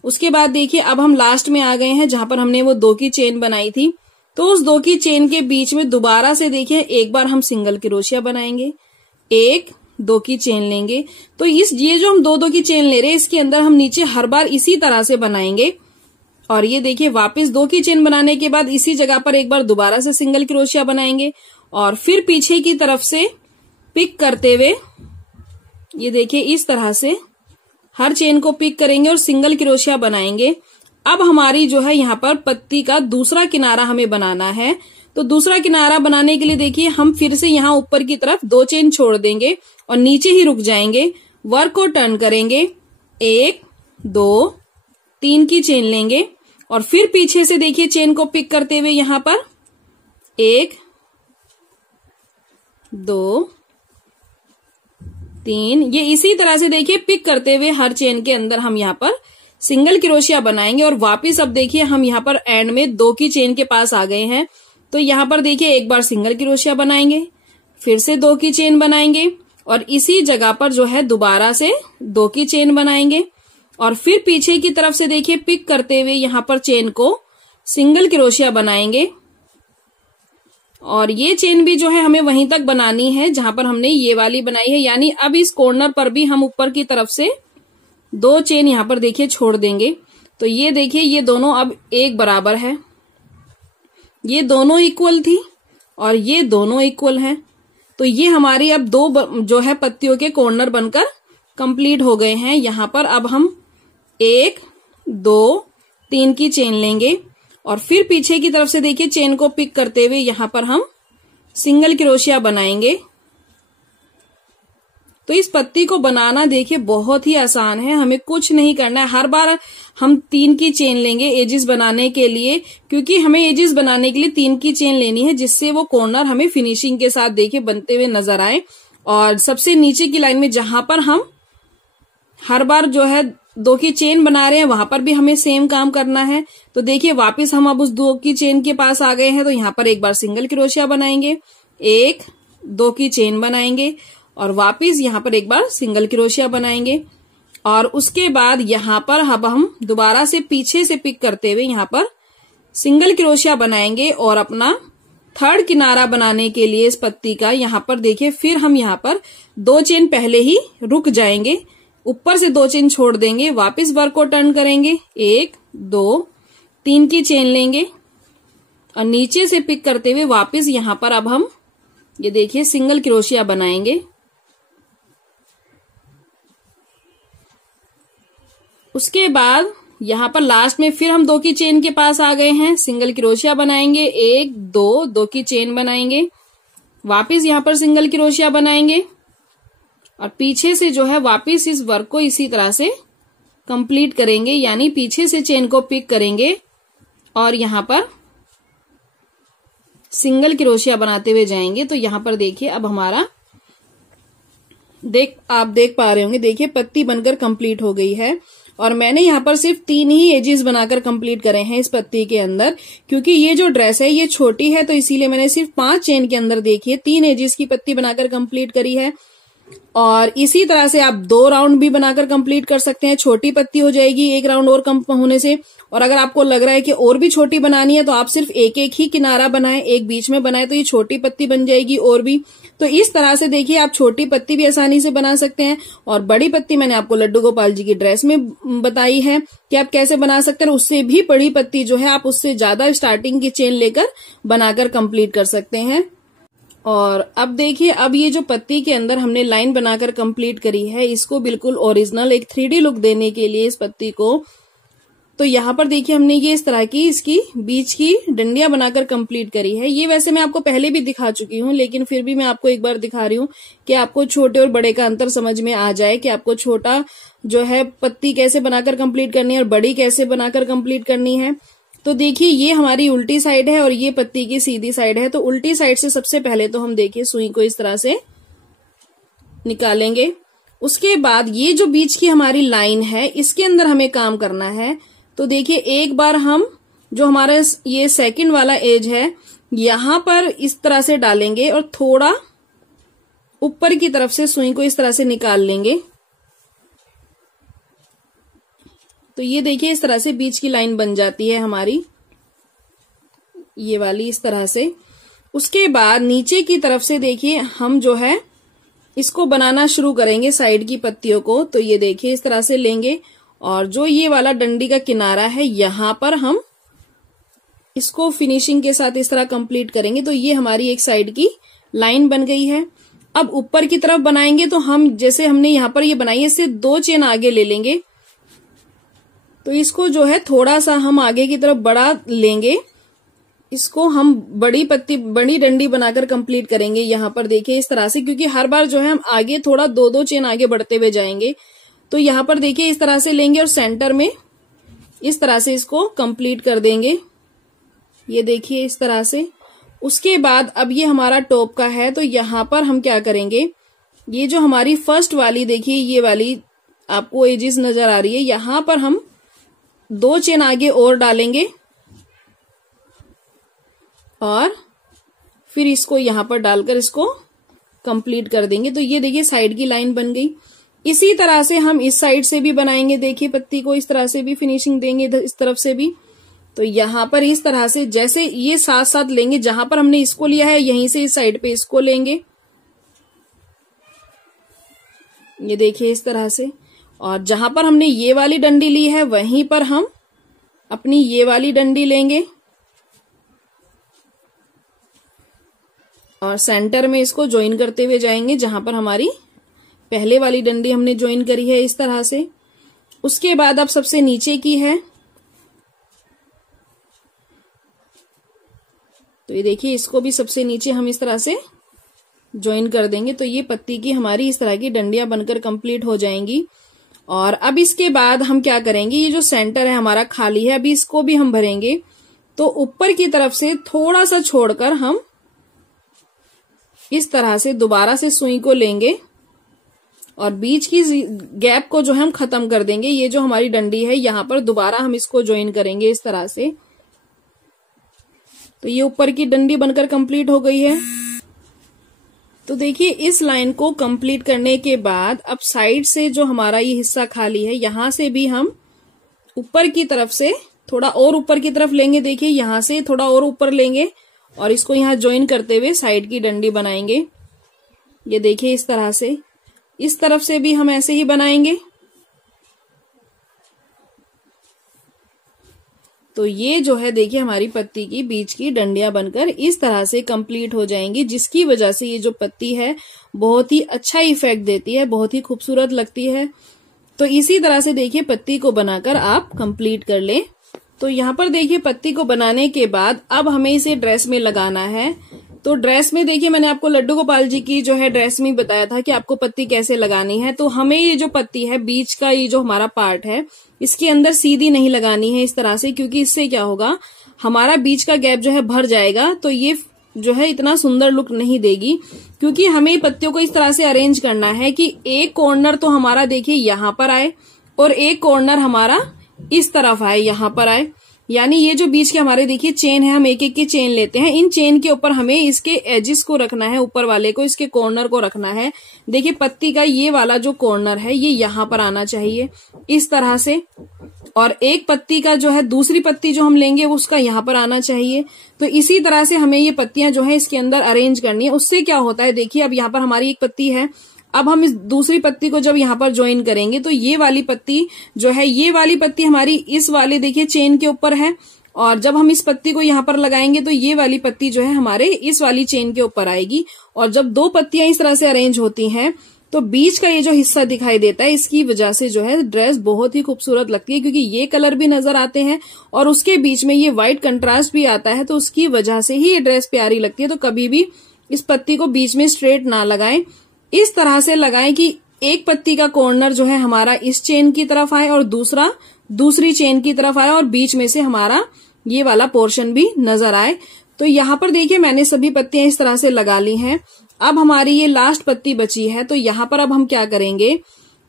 उसके बाद देखिए अब हम लास्ट में आ गए हैं जहां पर हमने वो 2 की चेन बनाई थी। तो उस 2 की चेन के बीच में दोबारा से देखिए एक बार हम सिंगल क्रोशिया बनाएंगे, 1 2 की चेन लेंगे। तो ये जो हम 2 की चेन ले रहे हैं इसके अंदर हम नीचे हर बार इसी तरह से बनाएंगे और ये देखिए वापस 2 की चेन बनाने के बाद इसी जगह पर एक बार दोबारा से सिंगल क्रोशिया बनाएंगे और फिर पीछे की तरफ से पिक करते हुए ये देखिए इस तरह से हर चेन को पिक करेंगे और सिंगल क्रोशिया बनाएंगे। अब हमारी जो है यहाँ पर पत्ती का दूसरा किनारा हमें बनाना है। तो दूसरा किनारा बनाने के लिए देखिए हम फिर से यहाँ ऊपर की तरफ 2 चेन छोड़ देंगे और नीचे ही रुक जाएंगे। वर्क को टर्न करेंगे, 1 2 3 की चेन लेंगे और फिर पीछे से देखिए चेन को पिक करते हुए यहाँ पर 1 2 3, ये इसी तरह से देखिए पिक करते हुए हर चेन के अंदर हम यहाँ पर सिंगल क्रोशिया बनाएंगे और वापस अब देखिए हम यहाँ पर एंड में 2 की चेन के पास आ गए हैं। तो यहाँ पर देखिए एक बार सिंगल क्रोशिया बनाएंगे, फिर से 2 की चेन बनाएंगे और इसी जगह पर जो है दोबारा से 2 की चेन बनाएंगे और फिर पीछे की तरफ से देखिए पिक करते हुए यहाँ पर चेन को सिंगल क्रोशिया बनाएंगे और ये चेन भी जो है हमें वहीं तक बनानी है जहां पर हमने ये वाली बनाई है, यानी अब इस कॉर्नर पर भी हम ऊपर की तरफ से 2 चेन यहाँ पर देखिए छोड़ देंगे। तो ये देखिए ये दोनों अब एक बराबर है, ये दोनों इक्वल थी और ये दोनों इक्वल हैं। तो ये हमारी अब 2 जो है पत्तियों के कॉर्नर बनकर कंप्लीट हो गए हैं। यहाँ पर अब हम 1 2 3 की चेन लेंगे और फिर पीछे की तरफ से देखिए चेन को पिक करते हुए यहाँ पर हम सिंगल क्रोशिया बनाएंगे। तो इस पत्ती को बनाना देखिए बहुत ही आसान है, हमें कुछ नहीं करना है। हर बार हम 3 की चेन लेंगे एजिस बनाने के लिए, क्योंकि हमें एजिस बनाने के लिए 3 की चेन लेनी है जिससे वो कॉर्नर हमें फिनिशिंग के साथ देखिए बनते हुए नजर आए। और सबसे नीचे की लाइन में जहां पर हम हर बार जो है 2 की चेन बना रहे हैं वहां पर भी हमें सेम काम करना है। तो देखिए वापस हम अब उस 2 की चेन के पास आ गए हैं। तो यहाँ पर एक बार सिंगल क्रोशिया बनाएंगे, 1 2 की चेन बनाएंगे और वापस यहाँ पर एक बार सिंगल क्रोशिया बनाएंगे और उसके बाद यहाँ पर अब हम दोबारा से पीछे से पिक करते हुए यहाँ पर सिंगल क्रोशिया बनाएंगे और अपना 3rd किनारा बनाने के लिए इस पत्ती का यहाँ पर देखिए फिर हम यहाँ पर 2 चेन पहले ही रुक जाएंगे, ऊपर से 2 चेन छोड़ देंगे, वापस वर्क को टर्न करेंगे, 1 2 3 की चेन लेंगे और नीचे से पिक करते हुए वापस यहाँ पर अब हम ये देखिए सिंगल क्रोशिया बनाएंगे। उसके बाद यहाँ पर लास्ट में फिर हम 2 की चेन के पास आ गए हैं, सिंगल क्रोशिया बनाएंगे, 1 2 2 की चेन बनाएंगे, वापस यहाँ पर सिंगल क्रोशिया बनाएंगे और पीछे से जो है वापस इस वर्क को इसी तरह से कंप्लीट करेंगे, यानी पीछे से चेन को पिक करेंगे और यहाँ पर सिंगल क्रोशिया बनाते हुए जाएंगे। तो यहाँ पर देखिए अब हमारा आप देख पा रहे होंगे, देखिए पत्ती बनकर कंप्लीट हो गई है। और मैंने यहाँ पर सिर्फ 3 ही एजेस बनाकर कंप्लीट करे हैं इस पत्ती के अंदर, क्योंकि ये जो ड्रेस है ये छोटी है, तो इसीलिए मैंने सिर्फ 5 चेन के अंदर देखिए 3 एजेस की पत्ती बनाकर कंप्लीट करी है। और इसी तरह से आप 2 राउंड भी बनाकर कंप्लीट कर सकते हैं। छोटी पत्ती हो जाएगी 1 राउंड और कम होने से। और अगर आपको लग रहा है कि और भी छोटी बनानी है तो आप सिर्फ एक ही किनारा बनाएं, एक बीच में बनाएं, तो ये छोटी पत्ती बन जाएगी और भी। तो इस तरह से देखिए आप छोटी पत्ती भी आसानी से बना सकते हैं। और बड़ी पत्ती मैंने आपको लड्डू गोपाल जी की ड्रेस में बताई है कि आप कैसे बना सकते हैं। उससे भी बड़ी पत्ती जो है आप उससे ज्यादा स्टार्टिंग की चेन लेकर बनाकर कंप्लीट कर सकते हैं। और अब देखिए अब ये जो पत्ती के अंदर हमने लाइन बनाकर कंप्लीट करी है, इसको बिल्कुल ओरिजिनल एक 3D लुक देने के लिए इस पत्ती को, तो यहाँ पर देखिए हमने ये इस तरह की इसकी बीच की डंडियां बनाकर कंप्लीट करी है। ये वैसे मैं आपको पहले भी दिखा चुकी हूँ, लेकिन फिर भी मैं आपको एक बार दिखा रही हूँ कि आपको छोटे और बड़े का अंतर समझ में आ जाए कि आपको छोटा जो है पत्ती कैसे बनाकर कंप्लीट करनी है और बड़ी कैसे बनाकर कंप्लीट करनी है। तो देखिए ये हमारी उल्टी साइड है और ये पत्ती की सीधी साइड है। तो उल्टी साइड से सबसे पहले तो हम देखिए सुई को इस तरह से निकालेंगे। उसके बाद ये जो बीच की हमारी लाइन है इसके अंदर हमें काम करना है। तो देखिए एक बार हम जो हमारा ये सेकंड वाला एज है यहां पर इस तरह से डालेंगे और थोड़ा ऊपर की तरफ से सुई को इस तरह से निकाल लेंगे। तो ये देखिए इस तरह से बीच की लाइन बन जाती है हमारी, ये वाली इस तरह से। उसके बाद नीचे की तरफ से देखिए हम जो है इसको बनाना शुरू करेंगे साइड की पत्तियों को। तो ये देखिए इस तरह से लेंगे और जो ये वाला डंडी का किनारा है यहां पर हम इसको फिनिशिंग के साथ इस तरह कंप्लीट करेंगे। तो ये हमारी एक साइड की लाइन बन गई है। अब ऊपर की तरफ बनाएंगे तो हम जैसे हमने यहां पर ये बनाई है इससे 2 चेन आगे ले लेंगे। तो इसको जो है थोड़ा सा हम आगे की तरफ बढ़ा लेंगे। इसको हम बड़ी डंडी बनाकर कंप्लीट करेंगे यहाँ पर देखिए इस तरह से, क्योंकि हर बार जो है हम आगे थोड़ा 2-2 चेन आगे बढ़ते हुए जाएंगे। तो यहाँ पर देखिए इस तरह से लेंगे और सेंटर में इस तरह से इसको कंप्लीट कर देंगे। ये देखिए इस तरह से। उसके बाद अब ये हमारा टॉप का है, तो यहाँ पर हम क्या करेंगे, ये जो हमारी फर्स्ट वाली देखिए ये वाली आपको एजिस नजर आ रही है, यहाँ पर हम 2 चेन आगे और डालेंगे और फिर इसको यहां पर डालकर इसको कंप्लीट कर देंगे। तो ये देखिए साइड की लाइन बन गई। इसी तरह से हम इस साइड से भी बनाएंगे, देखिए पत्ती को इस तरह से भी फिनिशिंग देंगे इस तरफ से भी। तो यहां पर इस तरह से जैसे ये साथ साथ लेंगे, जहां पर हमने इसको लिया है यहीं से इस साइड पे इसको लेंगे, ये देखिए इस तरह से। और जहां पर हमने ये वाली डंडी ली है वहीं पर हम अपनी ये वाली डंडी लेंगे और सेंटर में इसको ज्वाइन करते हुए जाएंगे जहां पर हमारी पहले वाली डंडी हमने ज्वाइन करी है इस तरह से। उसके बाद अब सबसे नीचे की है, तो ये देखिए इसको भी सबसे नीचे हम इस तरह से ज्वाइन कर देंगे। तो ये पत्ती की हमारी इस तरह की डंडियां बनकर कंप्लीट हो जाएंगी। और अब इसके बाद हम क्या करेंगे, ये जो सेंटर है हमारा खाली है, अभी इसको भी हम भरेंगे। तो ऊपर की तरफ से थोड़ा सा छोड़कर हम इस तरह से दोबारा से सुई को लेंगे और बीच की गैप को जो है हम खत्म कर देंगे। ये जो हमारी डंडी है यहाँ पर दोबारा हम इसको ज्वाइन करेंगे इस तरह से। तो ये ऊपर की डंडी बनकर कंप्लीट हो गई है। तो देखिए इस लाइन को कंप्लीट करने के बाद अब साइड से जो हमारा ये हिस्सा खाली है यहां से भी हम ऊपर की तरफ से थोड़ा और ऊपर की तरफ लेंगे। देखिए यहां से थोड़ा और ऊपर लेंगे और इसको यहाँ ज्वाइन करते हुए साइड की डंडी बनाएंगे। ये देखिए इस तरह से। इस तरफ से भी हम ऐसे ही बनाएंगे। तो ये जो है देखिए हमारी पत्ती की बीच की डंडियां बनकर इस तरह से कंप्लीट हो जाएंगी, जिसकी वजह से ये जो पत्ती है बहुत ही अच्छा इफेक्ट देती है, बहुत ही खूबसूरत लगती है। तो इसी तरह से देखिए पत्ती को बनाकर आप कंप्लीट कर लें। तो यहाँ पर देखिए पत्ती को बनाने के बाद अब हमें इसे ड्रेस में लगाना है। तो ड्रेस में देखिए मैंने आपको लड्डू गोपाल जी की जो है ड्रेस में बताया था कि आपको पत्ती कैसे लगानी है। तो हमें ये जो पत्ती है बीच का ये जो हमारा पार्ट है इसके अंदर सीधी नहीं लगानी है इस तरह से, क्योंकि इससे क्या होगा हमारा बीच का गैप जो है भर जाएगा। तो ये जो है इतना सुंदर लुक नहीं देगी, क्योंकि हमें पत्तियों को इस तरह से अरेंज करना है कि एक कॉर्नर तो हमारा देखिए यहाँ पर आए और एक कॉर्नर हमारा इस तरफ आए, यहाँ पर आए। यानी ये जो बीच के हमारे देखिए चेन है, हम एक एक की चेन लेते हैं। इन चेन के ऊपर हमें इसके एजिस को रखना है, ऊपर वाले को, इसके कॉर्नर को रखना है। देखिए पत्ती का ये वाला जो कॉर्नर है ये यहाँ पर आना चाहिए इस तरह से, और एक पत्ती का जो है दूसरी पत्ती जो हम लेंगे उसका यहाँ पर आना चाहिए। तो इसी तरह से हमें ये पत्तियां जो है इसके अंदर अरेंज करनी है। उससे क्या होता है, देखिए अब यहाँ पर हमारी एक पत्ती है, अब हम इस दूसरी पत्ती को जब यहाँ पर ज्वाइन करेंगे तो ये वाली पत्ती जो है, ये वाली पत्ती हमारी इस वाले देखिए चेन के ऊपर है, और जब हम इस पत्ती को यहाँ पर लगाएंगे तो ये वाली पत्ती जो है हमारे इस वाली चेन के ऊपर आएगी। और जब दो पत्तियां इस तरह से अरेंज होती हैं तो बीच का ये जो हिस्सा दिखाई देता है, इसकी वजह से जो है ड्रेस बहुत ही खूबसूरत लगती है, क्योंकि ये कलर भी नजर आते हैं और उसके बीच में ये व्हाइट कंट्रास्ट भी आता है, तो उसकी वजह से ही ये ड्रेस प्यारी लगती है। तो कभी भी इस पत्ती को बीच में स्ट्रेट ना लगाएं, इस तरह से लगाएं कि एक पत्ती का कॉर्नर जो है हमारा इस चेन की तरफ आए और दूसरा दूसरी चेन की तरफ आए, और बीच में से हमारा ये वाला पोर्शन भी नजर आए। तो यहाँ पर देखिए मैंने सभी पत्तियां इस तरह से लगा ली हैं। अब हमारी ये लास्ट पत्ती बची है, तो यहाँ पर अब हम क्या करेंगे,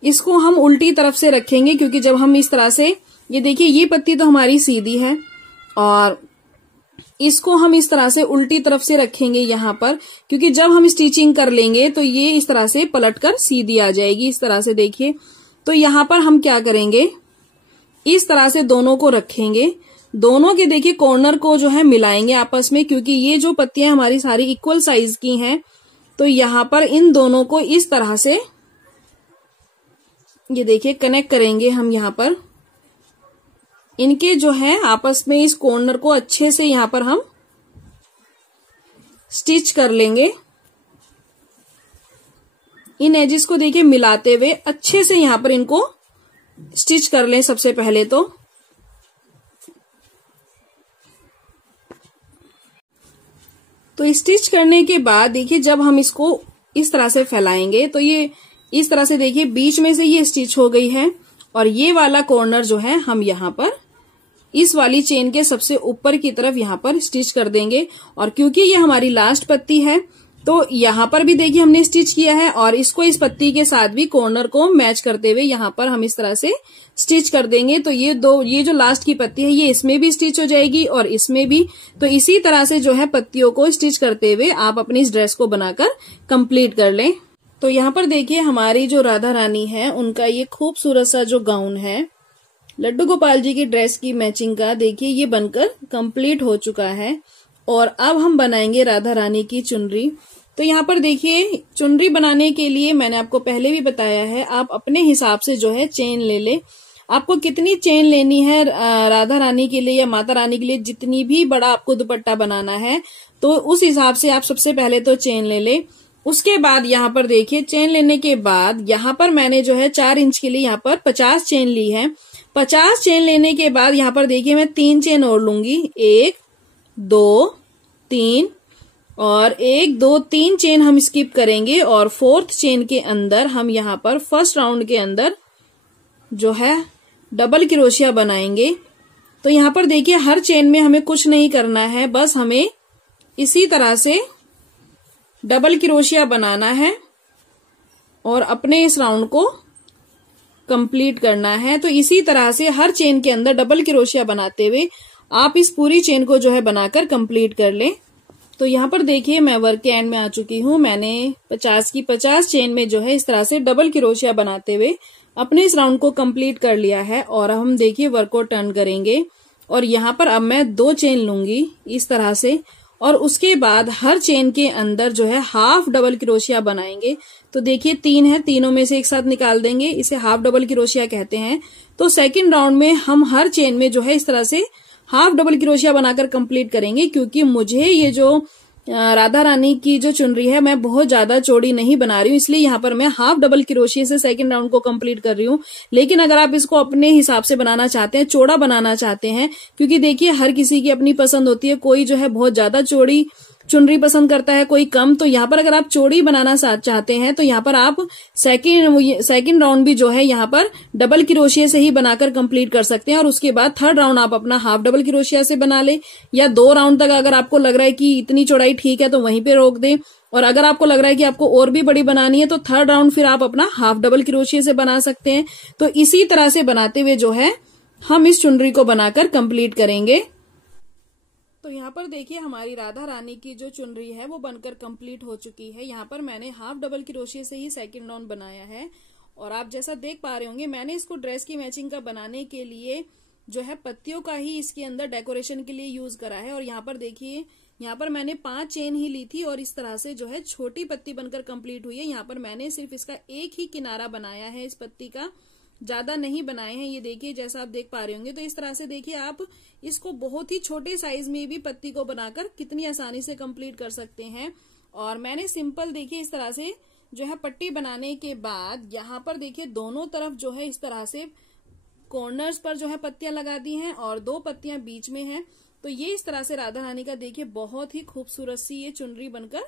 इसको हम उल्टी तरफ से रखेंगे, क्योंकि जब हम इस तरह से, ये देखिए ये पत्ती तो हमारी सीधी है और इसको हम इस तरह से उल्टी तरफ से रखेंगे यहाँ पर, क्योंकि जब हम स्टिचिंग कर लेंगे तो ये इस तरह से पलटकर सीधी आ जाएगी इस तरह से। देखिए तो यहाँ पर हम क्या करेंगे, इस तरह से दोनों को रखेंगे, दोनों के देखिए कॉर्नर को जो है मिलाएंगे आपस में, क्योंकि ये जो पत्तियां हमारी सारी इक्वल साइज की हैं। तो यहाँ पर इन दोनों को इस तरह से ये देखिए कनेक्ट करेंगे हम, यहाँ पर इनके जो है आपस में इस कॉर्नर को अच्छे से यहाँ पर हम स्टिच कर लेंगे। इन एजेस को देखिए मिलाते हुए अच्छे से यहाँ पर इनको स्टिच कर लें सबसे पहले। तो स्टिच करने के बाद देखिए जब हम इसको इस तरह से फैलाएंगे तो ये इस तरह से देखिए बीच में से ये स्टिच हो गई है, और ये वाला कॉर्नर जो है हम यहाँ पर इस वाली चेन के सबसे ऊपर की तरफ यहाँ पर स्टिच कर देंगे। और क्योंकि ये हमारी लास्ट पत्ती है तो यहाँ पर भी देखिए हमने स्टिच किया है, और इसको इस पत्ती के साथ भी कॉर्नर को मैच करते हुए यहाँ पर हम इस तरह से स्टिच कर देंगे। तो ये जो लास्ट की पत्ती है ये इसमें भी स्टिच हो जाएगी और इसमें भी। तो इसी तरह से जो है पत्तियों को स्टिच करते हुए आप अपनी इस ड्रेस को बनाकर कंप्लीट कर लें। तो यहाँ पर देखिए हमारी जो राधा रानी है उनका ये खूबसूरत सा जो गाउन है लड्डू गोपाल जी की ड्रेस की मैचिंग का, देखिए ये बनकर कंप्लीट हो चुका है। और अब हम बनाएंगे राधा रानी की चुनरी। तो यहाँ पर देखिए चुनरी बनाने के लिए मैंने आपको पहले भी बताया है, आप अपने हिसाब से जो है चेन ले ले। आपको कितनी चेन लेनी है राधा रानी के लिए या माता रानी के लिए, जितनी भी बड़ा आपको दुपट्टा बनाना है तो उस हिसाब से आप सबसे पहले तो चेन ले ले। उसके बाद यहाँ पर देखिए चेन लेने के बाद यहाँ पर मैंने जो है 4 इंच के लिए यहाँ पर 50 चेन ली है। 50 चेन लेने के बाद यहाँ पर देखिए मैं 3 चेन और लूंगी, 1 2 3 और 1 2 3 चेन हम स्किप करेंगे, और 4th चेन के अंदर हम यहाँ पर फर्स्ट राउंड के अंदर जो है डबल क्रोशिया बनाएंगे। तो यहाँ पर देखिए हर चेन में हमें कुछ नहीं करना है, बस हमें इसी तरह से डबल क्रोशिया बनाना है और अपने इस राउंड को कंप्लीट करना है। तो इसी तरह से हर चेन के अंदर डबल क्रोशिया बनाते हुए आप इस पूरी चेन को जो है बनाकर कंप्लीट कर लें। तो यहाँ पर देखिए मैं वर्क के एंड में आ चुकी हूँ। मैंने 50 की 50 चेन में जो है इस तरह से डबल क्रोशिया बनाते हुए अपने इस राउंड को कंप्लीट कर लिया है। और हम देखिए वर्क को टर्न करेंगे और यहाँ पर अब मैं 2 चेन लूंगी इस तरह से, और उसके बाद हर चेन के अंदर जो है हाफ डबल क्रोशिया बनाएंगे। तो देखिए 3 है, तीनों में से एक साथ निकाल देंगे, इसे हाफ डबल क्रोशिया कहते हैं। तो सेकंड राउंड में हम हर चेन में जो है इस तरह से हाफ डबल क्रोशिया बनाकर कंप्लीट करेंगे, क्योंकि मुझे ये जो राधा रानी की जो चुनरी है मैं बहुत ज्यादा चौड़ी नहीं बना रही हूँ, इसलिए यहाँ पर मैं हाफ डबल क्रोशिया से सेकंड राउंड को कंप्लीट कर रही हूँ। लेकिन अगर आप इसको अपने हिसाब से बनाना चाहते हैं, चौड़ा बनाना चाहते हैं, क्योंकि देखिए हर किसी की अपनी पसंद होती है, कोई जो है बहुत ज्यादा चुनरी पसंद करता है, कोई कम। तो यहाँ पर अगर आप चौड़ी बनाना चाहते हैं तो यहाँ पर आप सेकंड राउंड भी जो है यहाँ पर डबल क्रोशिया से ही बनाकर कंप्लीट कर सकते हैं, और उसके बाद थर्ड राउंड आप अपना हाफ डबल क्रोशिया से बना ले, या 2 राउंड तक अगर आपको लग रहा है कि इतनी चौड़ाई ठीक है तो वहीं पे रोक दें। और अगर आपको लग रहा है कि आपको और भी बड़ी बनानी है तो थर्ड राउंड फिर आप अपना हाफ डबल क्रोशिया से बना सकते हैं। तो इसी तरह से बनाते हुए जो है हम इस चुनरी को बनाकर कंप्लीट करेंगे। तो यहाँ पर देखिए हमारी राधा रानी की जो चुनरी है वो बनकर कंप्लीट हो चुकी है। यहाँ पर मैंने हाफ डबल क्रोशिया से ही सेकंड राउंड बनाया है, और आप जैसा देख पा रहे होंगे मैंने इसको ड्रेस की मैचिंग का बनाने के लिए जो है पत्तियों का ही इसके अंदर डेकोरेशन के लिए यूज करा है। और यहाँ पर देखिए यहाँ पर मैंने 5 चेन ही ली थी और इस तरह से जो है छोटी पत्ती बनकर कंप्लीट हुई है। यहाँ पर मैंने सिर्फ इसका एक ही किनारा बनाया है इस पत्ती का, ज्यादा नहीं बनाए हैं। ये देखिए जैसा आप देख पा रहे होंगे। तो इस तरह से देखिए आप इसको बहुत ही छोटे साइज में भी पत्ती को बनाकर कितनी आसानी से कंप्लीट कर सकते हैं। और मैंने सिंपल देखिए इस तरह से जो है पट्टी बनाने के बाद यहाँ पर देखिए दोनों तरफ जो है इस तरह से कॉर्नर्स पर जो है पत्तियां लगा दी हैं और 2 पत्तियां बीच में हैं। तो ये इस तरह से राधा रानी का देखिए बहुत ही खूबसूरत सी ये चुनरी बनकर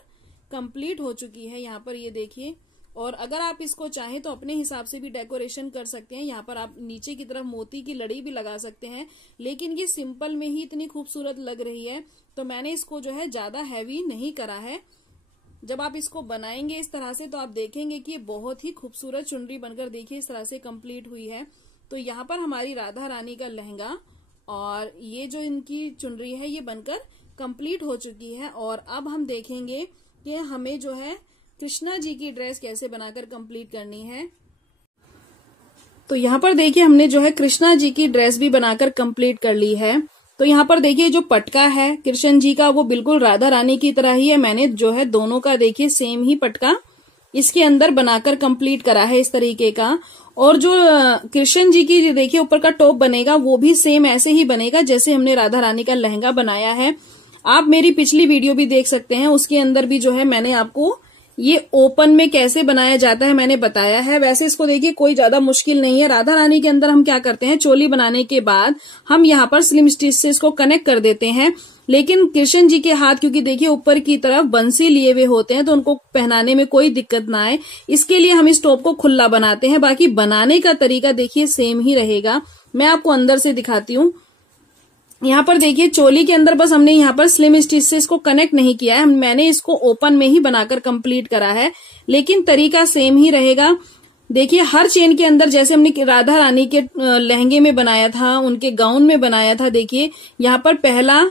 कंप्लीट हो चुकी है। यहाँ पर ये देखिए, और अगर आप इसको चाहें तो अपने हिसाब से भी डेकोरेशन कर सकते हैं। यहाँ पर आप नीचे की तरफ मोती की लड़ी भी लगा सकते हैं, लेकिन ये सिंपल में ही इतनी खूबसूरत लग रही है तो मैंने इसको जो है ज्यादा हैवी नहीं करा है। जब आप इसको बनाएंगे इस तरह से तो आप देखेंगे कि ये बहुत ही खूबसूरत चुनरी बनकर देखिए इस तरह से कंप्लीट हुई है। तो यहाँ पर हमारी राधा रानी का लहंगा और ये जो इनकी चुनरी है ये बनकर कंप्लीट हो चुकी है। और अब हम देखेंगे कि हमें जो है कृष्णा जी की ड्रेस कैसे बनाकर कंप्लीट करनी है। तो यहाँ पर देखिए हमने जो है कृष्णा जी की ड्रेस भी बनाकर कंप्लीट कर ली है। तो यहाँ पर देखिए जो पटका है कृष्ण जी का वो बिल्कुल राधा रानी की तरह ही है। मैंने जो है दोनों का देखिए सेम ही पटका इसके अंदर बनाकर कंप्लीट करा है इस तरीके का। और जो कृष्ण जी की देखिए ऊपर का टॉप बनेगा वो भी सेम ऐसे ही बनेगा जैसे हमने राधा रानी का लहंगा बनाया है। आप मेरी पिछली वीडियो भी देख सकते हैं, उसके अंदर भी जो है मैंने आपको ये ओपन में कैसे बनाया जाता है मैंने बताया है। वैसे इसको देखिए कोई ज्यादा मुश्किल नहीं है। राधा रानी के अंदर हम क्या करते हैं, चोली बनाने के बाद हम यहाँ पर स्लिम स्टिच से इसको कनेक्ट कर देते हैं, लेकिन कृष्ण जी के हाथ क्योंकि देखिए ऊपर की तरफ बंसी लिए हुए होते हैं तो उनको पहनाने में कोई दिक्कत ना आए, इसके लिए हम इस टॉप को खुला बनाते हैं। बाकी बनाने का तरीका देखिए सेम ही रहेगा। मैं आपको अंदर से दिखाती हूँ। यहाँ पर देखिए चोली के अंदर बस हमने यहाँ पर स्लिम स्टिच से इसको कनेक्ट नहीं किया है, मैंने इसको ओपन में ही बनाकर कंप्लीट करा है, लेकिन तरीका सेम ही रहेगा। देखिए हर चेन के अंदर जैसे हमने राधा रानी के लहंगे में बनाया था, उनके गाउन में बनाया था, देखिए यहाँ पर पहला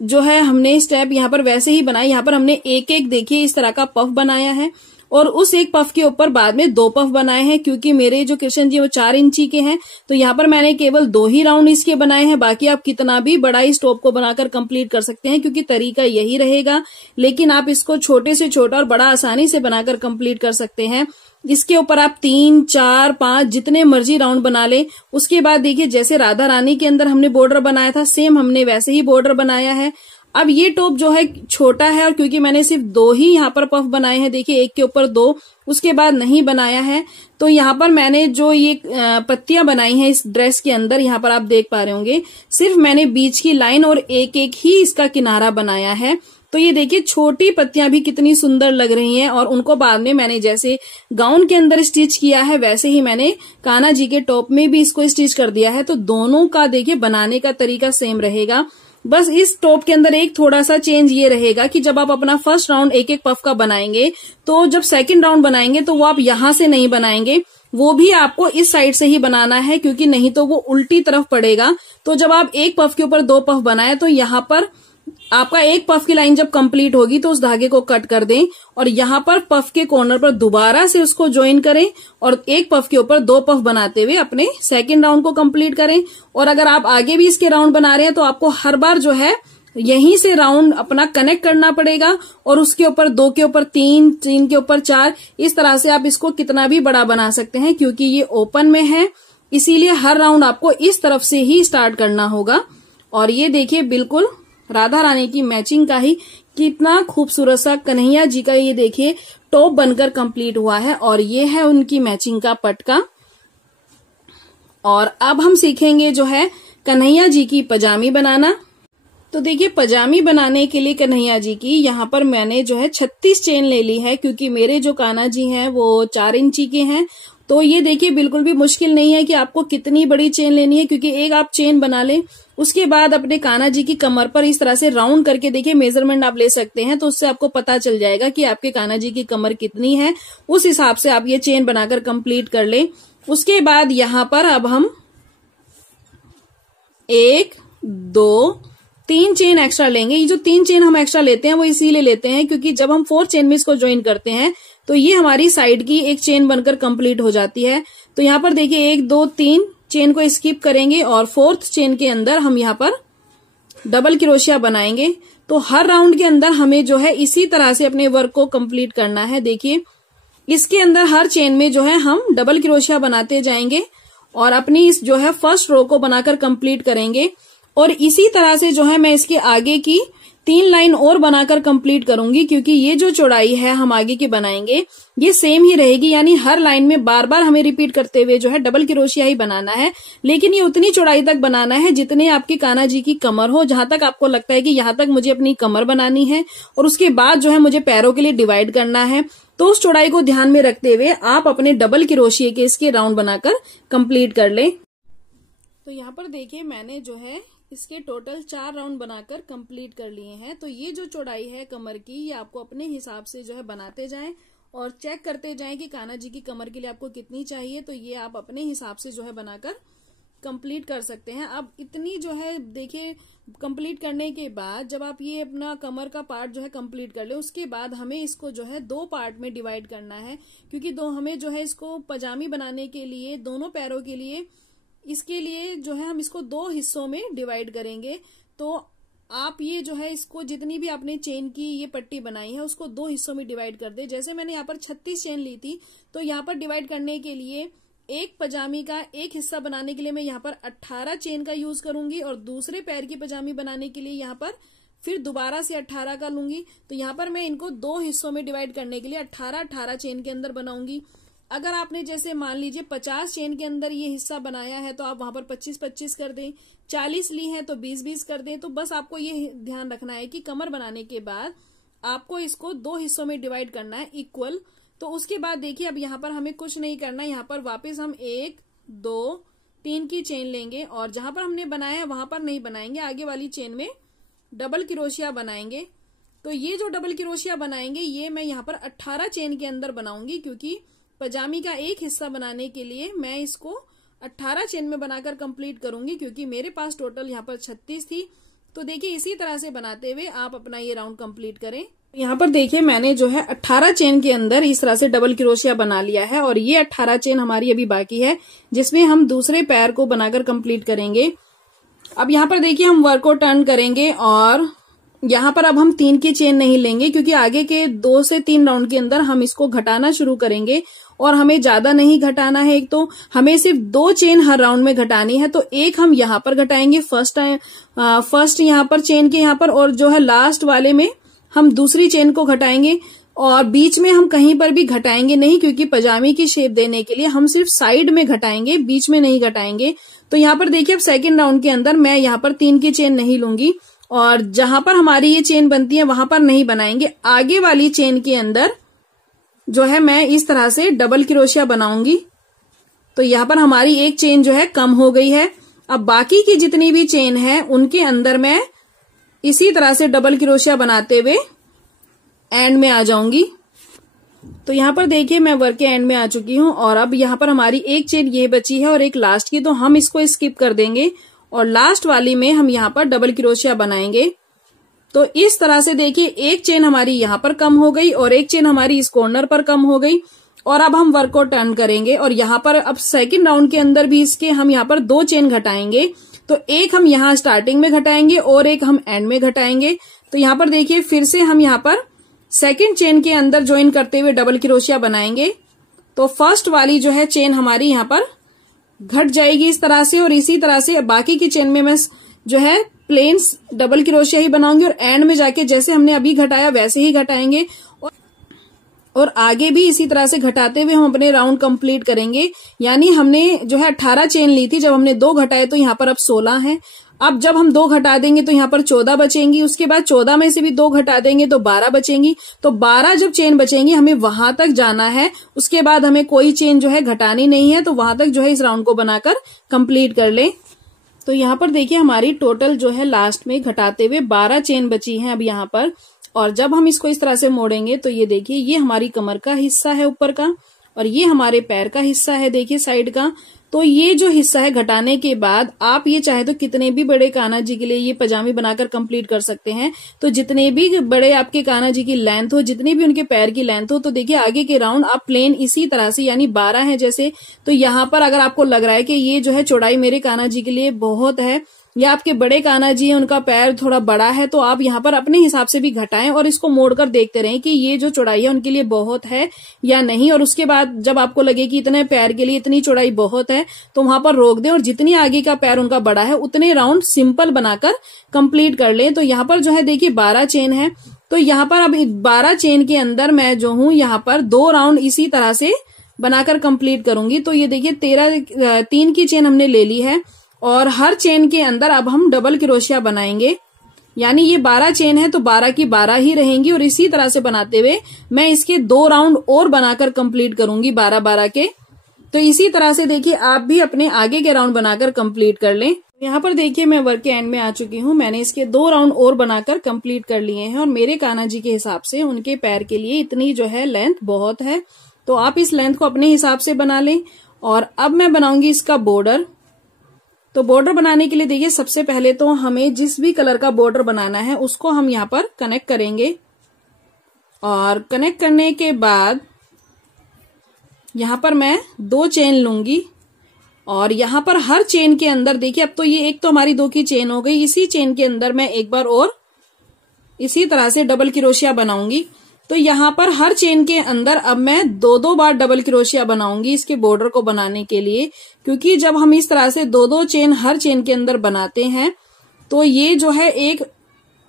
जो है हमने स्टेप यहाँ पर वैसे ही बनाया। यहाँ पर हमने एक एक देखिए इस तरह का पफ बनाया है और उस एक पफ के ऊपर बाद में 2 पफ बनाए हैं। क्योंकि मेरे जो कृष्ण जी वो 4 इंची के हैं तो यहाँ पर मैंने केवल 2 ही राउंड इसके बनाए हैं। बाकी आप कितना भी बड़ा इस टॉप को बनाकर कंप्लीट कर सकते हैं क्योंकि तरीका यही रहेगा, लेकिन आप इसको छोटे से छोटा और बड़ा आसानी से बनाकर कंप्लीट कर सकते हैं। इसके ऊपर आप 3, 4, 5 जितने मर्जी राउंड बना ले। उसके बाद देखिए जैसे राधा रानी के अंदर हमने बॉर्डर बनाया था सेम हमने वैसे ही बॉर्डर बनाया है। अब ये टॉप जो है छोटा है और क्योंकि मैंने सिर्फ 2 ही यहाँ पर पफ बनाए हैं, देखिए एक के ऊपर 2 उसके बाद नहीं बनाया है, तो यहाँ पर मैंने जो ये पत्तियां बनाई हैं इस ड्रेस के अंदर यहाँ पर आप देख पा रहे होंगे सिर्फ मैंने बीच की लाइन और एक एक ही इसका किनारा बनाया है। तो ये देखिए छोटी पत्तियां भी कितनी सुंदर लग रही हैं और उनको बाद में मैंने जैसे गाउन के अंदर स्टिच किया है वैसे ही मैंने कान्हा जी के टॉप में भी इसको स्टिच कर दिया है। तो दोनों का देखिए बनाने का तरीका सेम रहेगा। बस इस टॉप के अंदर एक थोड़ा सा चेंज ये रहेगा कि जब आप अपना फर्स्ट राउंड एक एक पफ का बनाएंगे तो जब सेकंड राउंड बनाएंगे तो वो आप यहां से नहीं बनाएंगे, वो भी आपको इस साइड से ही बनाना है क्योंकि नहीं तो वो उल्टी तरफ पड़ेगा। तो जब आप एक पफ के ऊपर 2 पफ बनाए तो यहाँ पर आपका एक पफ की लाइन जब कंप्लीट होगी तो उस धागे को कट कर दें और यहाँ पर पफ के कॉर्नर पर दोबारा से उसको ज्वाइन करें और एक पफ के ऊपर 2 पफ बनाते हुए अपने सेकंड राउंड को कंप्लीट करें। और अगर आप आगे भी इसके राउंड बना रहे हैं तो आपको हर बार जो है यहीं से राउंड अपना कनेक्ट करना पड़ेगा और उसके ऊपर 2 के ऊपर 3, 3 के ऊपर 4, इस तरह से आप इसको कितना भी बड़ा बना सकते हैं। क्योंकि ये ओपन में है इसीलिए हर राउंड आपको इस तरफ से ही स्टार्ट करना होगा। और ये देखिए बिल्कुल राधा रानी की मैचिंग का ही कितना खूबसूरत सा कन्हैया जी का ये देखिए टॉप बनकर कंप्लीट हुआ है और ये है उनकी मैचिंग का पटका। और अब हम सीखेंगे जो है कन्हैया जी की पजामी बनाना। तो देखिए पजामी बनाने के लिए कन्हैया जी की यहाँ पर मैंने जो है 36 चेन ले ली है, क्योंकि मेरे जो कान्हा जी हैं वो 4 इंची के हैं। तो ये देखिए बिल्कुल भी मुश्किल नहीं है कि आपको कितनी बड़ी चेन लेनी है, क्योंकि एक आप चेन बना लें, उसके बाद अपने कान्हा जी की कमर पर इस तरह से राउंड करके देखिए मेजरमेंट आप ले सकते हैं। तो उससे आपको पता चल जाएगा कि आपके कान्हा जी की कमर कितनी है, उस हिसाब से आप ये चेन बनाकर कंप्लीट कर लें। उसके बाद यहाँ पर अब हम 1 2 3 चेन एक्स्ट्रा लेंगे। ये जो 3 चेन हम एक्स्ट्रा लेते हैं वो इसीलिए लेते हैं क्योंकि जब हम 4 चेन में इसको ज्वाइन करते हैं तो ये हमारी साइड की एक चेन बनकर कंप्लीट हो जाती है। तो यहाँ पर देखिए 1 2 3 चेन को स्किप करेंगे और 4th चेन के अंदर हम यहाँ पर डबल क्रोशिया बनाएंगे। तो हर राउंड के अंदर हमें जो है इसी तरह से अपने वर्क को कंप्लीट करना है। देखिए इसके अंदर हर चेन में जो है हम डबल क्रोशिया बनाते जाएंगे और अपनी इस जो है फर्स्ट रो को बनाकर कंप्लीट करेंगे। और इसी तरह से जो है मैं इसके आगे की 3 लाइन और बनाकर कंप्लीट करूंगी, क्योंकि ये जो चौड़ाई है हम आगे की बनाएंगे ये सेम ही रहेगी, यानी हर लाइन में बार बार हमें रिपीट करते हुए जो है डबल क्रोशिया ही बनाना है। लेकिन ये उतनी चौड़ाई तक बनाना है जितने आपकी कान्हा जी की कमर हो, जहां तक आपको लगता है कि यहां तक मुझे अपनी कमर बनानी है और उसके बाद जो है मुझे पैरों के लिए डिवाइड करना है। तो उस चौड़ाई को ध्यान में रखते हुए आप अपने डबल क्रोशिया के इसके राउंड बनाकर कंप्लीट कर लें। तो यहाँ पर देखिए मैंने जो है इसके टोटल 4 राउंड बनाकर कंप्लीट कर लिए हैं। तो ये जो चौड़ाई है कमर की ये आपको अपने हिसाब से जो है बनाते जाएं और चेक करते जाएं कि कान्हा जी की कमर के लिए आपको कितनी चाहिए। तो ये आप अपने हिसाब से जो है बनाकर कंप्लीट कर सकते हैं। अब इतनी जो है देखिए कंप्लीट करने के बाद जब आप ये अपना कमर का पार्ट जो है कंप्लीट कर ले, उसके बाद हमें इसको जो है 2 पार्ट में डिवाइड करना है, क्योंकि हमें जो है इसको पजामी बनाने के लिए दोनों पैरों के लिए इसके लिए जो है हम इसको 2 हिस्सों में डिवाइड करेंगे। तो आप ये जो है इसको जितनी भी आपने चेन की ये पट्टी बनाई है उसको 2 हिस्सों में डिवाइड कर दे। जैसे मैंने यहाँ पर 36 चेन ली थी तो यहाँ पर डिवाइड करने के लिए एक पजामी का एक हिस्सा बनाने के लिए मैं यहाँ पर 18 चेन का यूज करूंगी और दूसरे पैर की पजामी बनाने के लिए यहाँ पर फिर दोबारा से 18 का लूंगी। तो यहाँ पर मैं इनको 2 हिस्सों में डिवाइड करने के लिए 18-18 चेन के अंदर बनाऊंगी। अगर आपने जैसे मान लीजिए 50 चेन के अंदर ये हिस्सा बनाया है तो आप वहां पर 25-25 कर दें, 40 ली है तो 20-20 कर दें। तो बस आपको ये ध्यान रखना है कि कमर बनाने के बाद आपको इसको 2 हिस्सों में डिवाइड करना है इक्वल। तो उसके बाद देखिए अब यहाँ पर हमें कुछ नहीं करना, यहाँ पर वापस हम 1 2 3 की चेन लेंगे और जहां पर हमने बनाया है वहां पर नहीं बनाएंगे, आगे वाली चेन में डबल क्रोशिया बनाएंगे। तो ये जो डबल क्रोशिया बनाएंगे ये मैं यहाँ पर 18 चेन के अंदर बनाऊंगी, क्योंकि पजामी का एक हिस्सा बनाने के लिए मैं इसको 18 चेन में बनाकर कंप्लीट करूंगी, क्योंकि मेरे पास टोटल यहाँ पर 36 थी। तो देखिए इसी तरह से बनाते हुए आप अपना ये राउंड कंप्लीट करें। यहाँ पर देखिए मैंने जो है 18 चेन के अंदर इस तरह से डबल क्रोशिया बना लिया है और ये 18 चेन हमारी अभी बाकी है जिसमें हम दूसरे पैर को बनाकर कंप्लीट करेंगे। अब यहाँ पर देखिए हम वर्क को टर्न करेंगे और यहाँ पर अब हम 3 की चेन नहीं लेंगे, क्योंकि आगे के 2 से 3 राउंड के अंदर हम इसको घटाना शुरू करेंगे और हमें ज्यादा नहीं घटाना है। एक तो हमें सिर्फ 2 चेन हर राउंड में घटानी है। तो एक हम यहाँ पर घटाएंगे फर्स्ट यहाँ पर चेन के यहाँ पर, और जो है लास्ट वाले में हम दूसरी चेन को घटाएंगे और बीच में हम कहीं पर भी घटाएंगे नहीं, क्योंकि पजामी की शेप देने के लिए हम सिर्फ साइड में घटाएंगे, बीच में नहीं घटाएंगे। तो यहाँ पर देखिए अब सेकेंड राउंड के अंदर मैं यहाँ पर 3 की चेन नहीं लूंगी और जहां पर हमारी ये चेन बनती है वहां पर नहीं बनाएंगे। आगे वाली चेन के अंदर जो है मैं इस तरह से डबल क्रोशिया बनाऊंगी। तो यहाँ पर हमारी एक चेन जो है कम हो गई है। अब बाकी की जितनी भी चेन है उनके अंदर मैं इसी तरह से डबल क्रोशिया बनाते हुए एंड में आ जाऊंगी। तो यहाँ पर देखिए मैं वर्क के एंड में आ चुकी हूँ और अब यहाँ पर हमारी एक चेन ये बची है और एक लास्ट की, तो हम इसको स्किप कर देंगे और लास्ट वाली में हम यहाँ पर डबल क्रोशिया बनाएंगे। तो इस तरह से देखिए एक चेन हमारी यहाँ पर कम हो गई और एक चेन हमारी इस कॉर्नर पर कम हो गई। और अब हम वर्क को टर्न करेंगे और यहाँ पर अब सेकंड राउंड के अंदर भी इसके हम यहाँ पर 2 चेन घटाएंगे। तो एक हम यहाँ स्टार्टिंग में घटाएंगे और एक हम एंड में घटाएंगे। तो यहाँ पर देखिए फिर से हम यहाँ पर सेकंड चेन के अंदर ज्वाइन करते हुए डबल क्रोशिया बनाएंगे। तो फर्स्ट वाली जो है चेन हमारी यहाँ पर घट जाएगी इस तरह से और इसी तरह से बाकी की चेन में मैं जो है प्लेन डबल क्रोशिया ही बनाऊंगी और एंड में जाके जैसे हमने अभी घटाया वैसे ही घटाएंगे और आगे भी इसी तरह से घटाते हुए हम अपने राउंड कंप्लीट करेंगे। यानी हमने जो है 18 चेन ली थी, जब हमने 2 घटाए तो यहाँ पर अब 16 है। अब जब हम 2 घटा देंगे तो यहाँ पर 14 बचेंगी, उसके बाद 14 में से भी 2 घटा देंगे तो 12 बचेंगी। तो 12 जब चेन बचेंगी हमें वहां तक जाना है, उसके बाद हमें कोई चेन जो है घटानी नहीं है। तो वहां तक जो है इस राउंड को बनाकर कंप्लीट कर ले। तो यहाँ पर देखिए हमारी टोटल जो है लास्ट में घटाते हुए 12 चेन बची है अब यहाँ पर। और जब हम इसको इस तरह से मोड़ेंगे तो ये देखिए ये हमारी कमर का हिस्सा है ऊपर का, और ये हमारे पैर का हिस्सा है देखिए साइड का। तो ये जो हिस्सा है घटाने के बाद आप ये चाहे तो कितने भी बड़े कान्हा जी के लिए ये पजामी बनाकर कंप्लीट कर सकते हैं। तो जितने भी बड़े आपके कान्हा जी की लेंथ हो, जितनी भी उनके पैर की लेंथ हो, तो देखिए आगे के राउंड आप प्लेन इसी तरह से, यानी 12 है जैसे, तो यहाँ पर अगर आपको लग रहा है कि ये जो है चौड़ाई मेरे कान्हा जी के लिए बहुत है, या आपके बड़े कान्हा जी उनका पैर थोड़ा बड़ा है, तो आप यहाँ पर अपने हिसाब से भी घटाएं और इसको मोड़कर देखते रहें कि ये जो चौड़ाई है उनके लिए बहुत है या नहीं। और उसके बाद जब आपको लगे कि इतने पैर के लिए इतनी चौड़ाई बहुत है तो वहां पर रोक दें, और जितनी आगे का पैर उनका बड़ा है उतने राउंड सिंपल बनाकर कंप्लीट कर लें। तो यहाँ पर जो है देखिए 12 चेन है। तो यहाँ पर अब 12 चेन के अंदर मैं जो हूँ यहाँ पर 2 राउंड इसी तरह से बनाकर कंप्लीट करूंगी। तो ये देखिए 3 की चेन हमने ले ली है, और हर चेन के अंदर अब हम डबल क्रोशिया बनाएंगे, यानी ये 12 चेन है तो 12 की 12 ही रहेंगी। और इसी तरह से बनाते हुए मैं इसके 2 राउंड और बनाकर कंप्लीट करूंगी 12-12 के। तो इसी तरह से देखिए आप भी अपने आगे के राउंड बनाकर कंप्लीट कर लें। यहाँ पर देखिए मैं वर्क के एंड में आ चुकी हूँ। मैंने इसके 2 राउंड और बनाकर कंप्लीट कर लिए हैं, और मेरे कान्हा जी के हिसाब से उनके पैर के लिए इतनी जो है लेंथ बहुत है। तो आप इस लेंथ को अपने हिसाब से बना लें। और अब मैं बनाऊंगी इसका बॉर्डर। तो बॉर्डर बनाने के लिए देखिए सबसे पहले तो हमें जिस भी कलर का बॉर्डर बनाना है उसको हम यहाँ पर कनेक्ट करेंगे, और कनेक्ट करने के बाद यहाँ पर मैं 2 चेन लूंगी, और यहाँ पर हर चेन के अंदर देखिए अब तो ये एक तो हमारी 2 की चेन हो गई, इसी चेन के अंदर मैं एक बार और इसी तरह से डबल क्रोशिया बनाऊंगी। तो यहाँ पर हर चेन के अंदर अब मैं 2-2 बार डबल क्रोशिया बनाऊंगी इसके बॉर्डर को बनाने के लिए, क्योंकि जब हम इस तरह से 2-2 चेन हर चेन के अंदर बनाते हैं तो ये जो है एक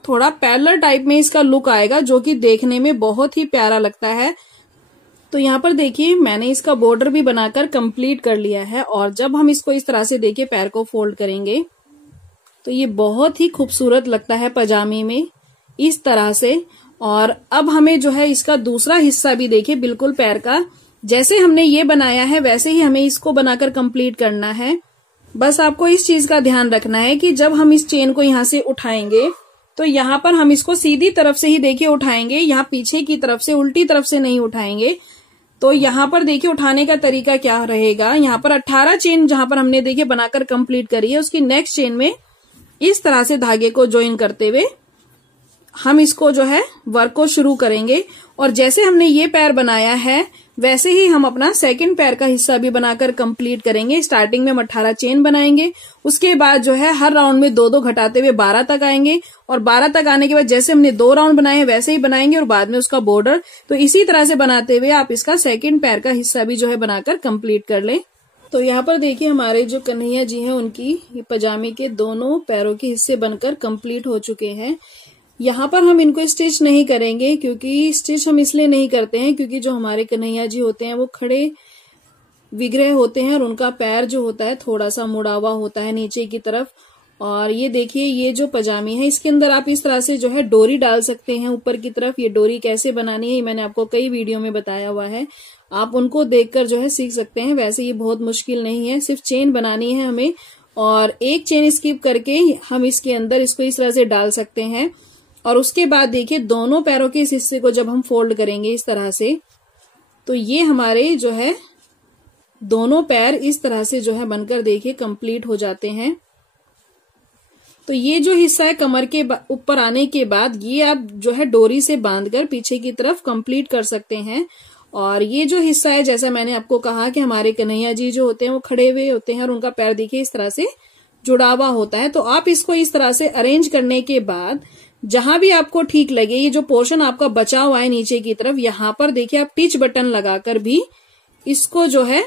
थोड़ा पैरेलल टाइप में इसका लुक आएगा, जो कि देखने में बहुत ही प्यारा लगता है। तो यहाँ पर देखिए मैंने इसका बॉर्डर भी बनाकर कंप्लीट कर लिया है, और जब हम इसको इस तरह से देखिए पैर को फोल्ड करेंगे तो ये बहुत ही खूबसूरत लगता है पजामी में इस तरह से। और अब हमें जो है इसका दूसरा हिस्सा भी देखिए बिल्कुल पैर का जैसे हमने ये बनाया है वैसे ही हमें इसको बनाकर कंप्लीट करना है। बस आपको इस चीज का ध्यान रखना है कि जब हम इस चेन को यहाँ से उठाएंगे तो यहाँ पर हम इसको सीधी तरफ से ही देखिए उठाएंगे, यहाँ पीछे की तरफ से उल्टी तरफ से नहीं उठाएंगे। तो यहाँ पर देखिए उठाने का तरीका क्या रहेगा, यहाँ पर 18 चेन जहां पर हमने देखिए बनाकर कंप्लीट करी है उसकी नेक्स्ट चेन में इस तरह से धागे को ज्वाइन करते हुए हम इसको जो है वर्क को शुरू करेंगे। और जैसे हमने ये पैर बनाया है वैसे ही हम अपना सेकंड पैर का हिस्सा भी बनाकर कंप्लीट करेंगे। स्टार्टिंग में हम 18 चेन बनाएंगे, उसके बाद जो है हर राउंड में 2-2 घटाते हुए 12 तक आएंगे, और 12 तक आने के बाद जैसे हमने 2 राउंड बनाए हैं वैसे ही बनाएंगे, और बाद में उसका बॉर्डर। तो इसी तरह से बनाते हुए आप इसका सेकंड पैर का हिस्सा भी जो है बनाकर कंप्लीट कर लें। तो यहाँ पर देखिए हमारे जो कन्हैया जी हैं उनकी ये पजामे के दोनों पैरों के हिस्से बनकर कंप्लीट हो चुके हैं। यहाँ पर हम इनको स्टिच नहीं करेंगे, क्योंकि स्टिच हम इसलिए नहीं करते हैं क्योंकि जो हमारे कन्हैया जी होते हैं वो खड़े विग्रह होते हैं, और उनका पैर जो होता है थोड़ा सा मुड़ा हुआ होता है नीचे की तरफ। और ये देखिए ये जो पजामी है इसके अंदर आप इस तरह से जो है डोरी डाल सकते हैं ऊपर की तरफ। ये डोरी कैसे बनानी है ये मैंने आपको कई वीडियो में बताया हुआ है, आप उनको देखकर जो है सीख सकते हैं। वैसे ये बहुत मुश्किल नहीं है, सिर्फ चेन बनानी है हमें, और एक चेन स्किप करके हम इसके अंदर इसको इस तरह से डाल सकते हैं। और उसके बाद देखिए दोनों पैरों के इस हिस्से को जब हम फोल्ड करेंगे इस तरह से, तो ये हमारे जो है दोनों पैर इस तरह से जो है बनकर देखिए कंप्लीट हो जाते हैं। तो ये जो हिस्सा है कमर के ऊपर आने के बाद ये आप जो है डोरी से बांधकर पीछे की तरफ कंप्लीट कर सकते हैं। और ये जो हिस्सा है जैसा मैंने आपको कहा कि हमारे कन्हैया जी जो होते हैं वो खड़े हुए होते हैं और उनका पैर देखिए इस तरह से जुड़ा हुआ होता है। तो आप इसको इस तरह से अरेंज करने के बाद जहां भी आपको ठीक लगे, ये जो पोर्शन आपका बचा हुआ है नीचे की तरफ, यहाँ पर देखिए आप टिच बटन लगाकर भी इसको जो है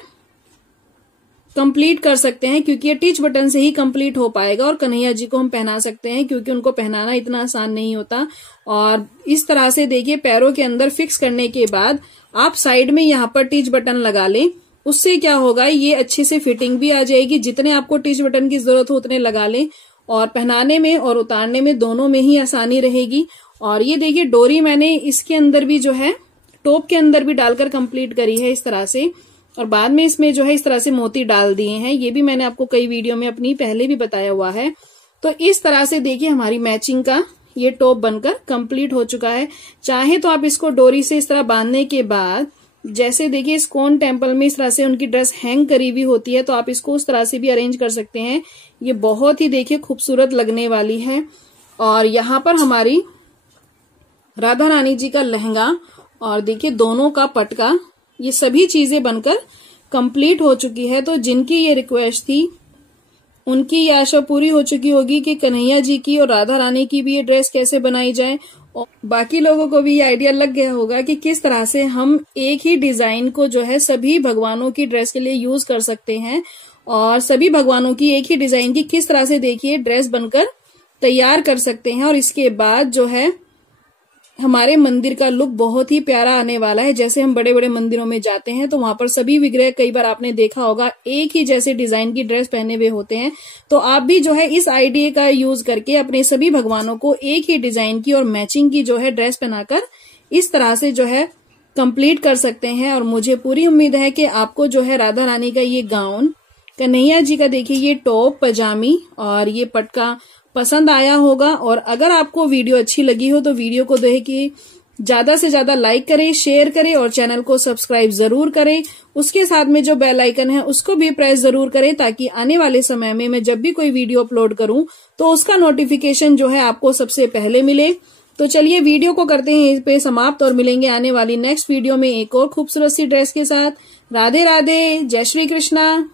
कंप्लीट कर सकते हैं, क्योंकि ये टिच बटन से ही कंप्लीट हो पाएगा। और कन्हैया जी को हम पहना सकते हैं क्योंकि उनको पहनाना इतना आसान नहीं होता। और इस तरह से देखिए पैरों के अंदर फिक्स करने के बाद आप साइड में यहाँ पर टिच बटन लगा लें, उससे क्या होगा ये अच्छे से फिटिंग भी आ जाएगी। जितने आपको टिच बटन की जरूरत हो उतने लगा लें। और पहनाने में और उतारने में दोनों में ही आसानी रहेगी। और ये देखिए डोरी मैंने इसके अंदर भी जो है टॉप के अंदर भी डालकर कंप्लीट करी है इस तरह से, और बाद में इसमें जो है इस तरह से मोती डाल दिए हैं। ये भी मैंने आपको कई वीडियो में अपनी पहले भी बताया हुआ है। तो इस तरह से देखिए हमारी मैचिंग का ये टॉप बनकर कंप्लीट हो चुका है। चाहे तो आप इसको डोरी से इस तरह बांधने के बाद, जैसे देखिए इस्कॉन टेम्पल में इस तरह से उनकी ड्रेस हैंग करी हुई होती है, तो आप इसको उस तरह से भी अरेंज कर सकते हैं। ये बहुत ही देखिए खूबसूरत लगने वाली है। और यहाँ पर हमारी राधा रानी जी का लहंगा और देखिए दोनों का पटका, ये सभी चीजें बनकर कंप्लीट हो चुकी है। तो जिनकी ये रिक्वेस्ट थी उनकी ये आशा पूरी हो चुकी होगी कि कन्हैया जी की और राधा रानी की भी ये ड्रेस कैसे बनाई जाए। और बाकी लोगों को भी ये आइडिया लग गया होगा कि किस तरह से हम एक ही डिजाइन को जो है सभी भगवानों की ड्रेस के लिए यूज कर सकते हैं, और सभी भगवानों की एक ही डिजाइन की किस तरह से देखिए ड्रेस बनकर तैयार कर सकते हैं। और इसके बाद जो है हमारे मंदिर का लुक बहुत ही प्यारा आने वाला है। जैसे हम बड़े बड़े मंदिरों में जाते हैं तो वहां पर सभी विग्रह, कई बार आपने देखा होगा, एक ही जैसे डिजाइन की ड्रेस पहने हुए होते हैं। तो आप भी जो है इस आइडिया का यूज करके अपने सभी भगवानों को एक ही डिजाइन की और मैचिंग की जो है ड्रेस पहनाकर इस तरह से जो है कंप्लीट कर सकते हैं। और मुझे पूरी उम्मीद है कि आपको जो है राधा रानी का ये गाउन, कन्हैया जी का देखिए ये टॉप पजामी और ये पटका पसंद आया होगा। और अगर आपको वीडियो अच्छी लगी हो तो वीडियो को देखिए, ज्यादा से ज्यादा लाइक करें, शेयर करें और चैनल को सब्सक्राइब जरूर करें। उसके साथ में जो बेल आइकन है उसको भी प्रेस जरूर करें, ताकि आने वाले समय में मैं जब भी कोई वीडियो अपलोड करूं तो उसका नोटिफिकेशन जो है आपको सबसे पहले मिले। तो चलिए वीडियो को करते हैं इस पे समाप्त और मिलेंगे आने वाली नेक्स्ट वीडियो में एक और खूबसूरत सी ड्रेस के साथ। राधे राधे, जय श्री कृष्णा।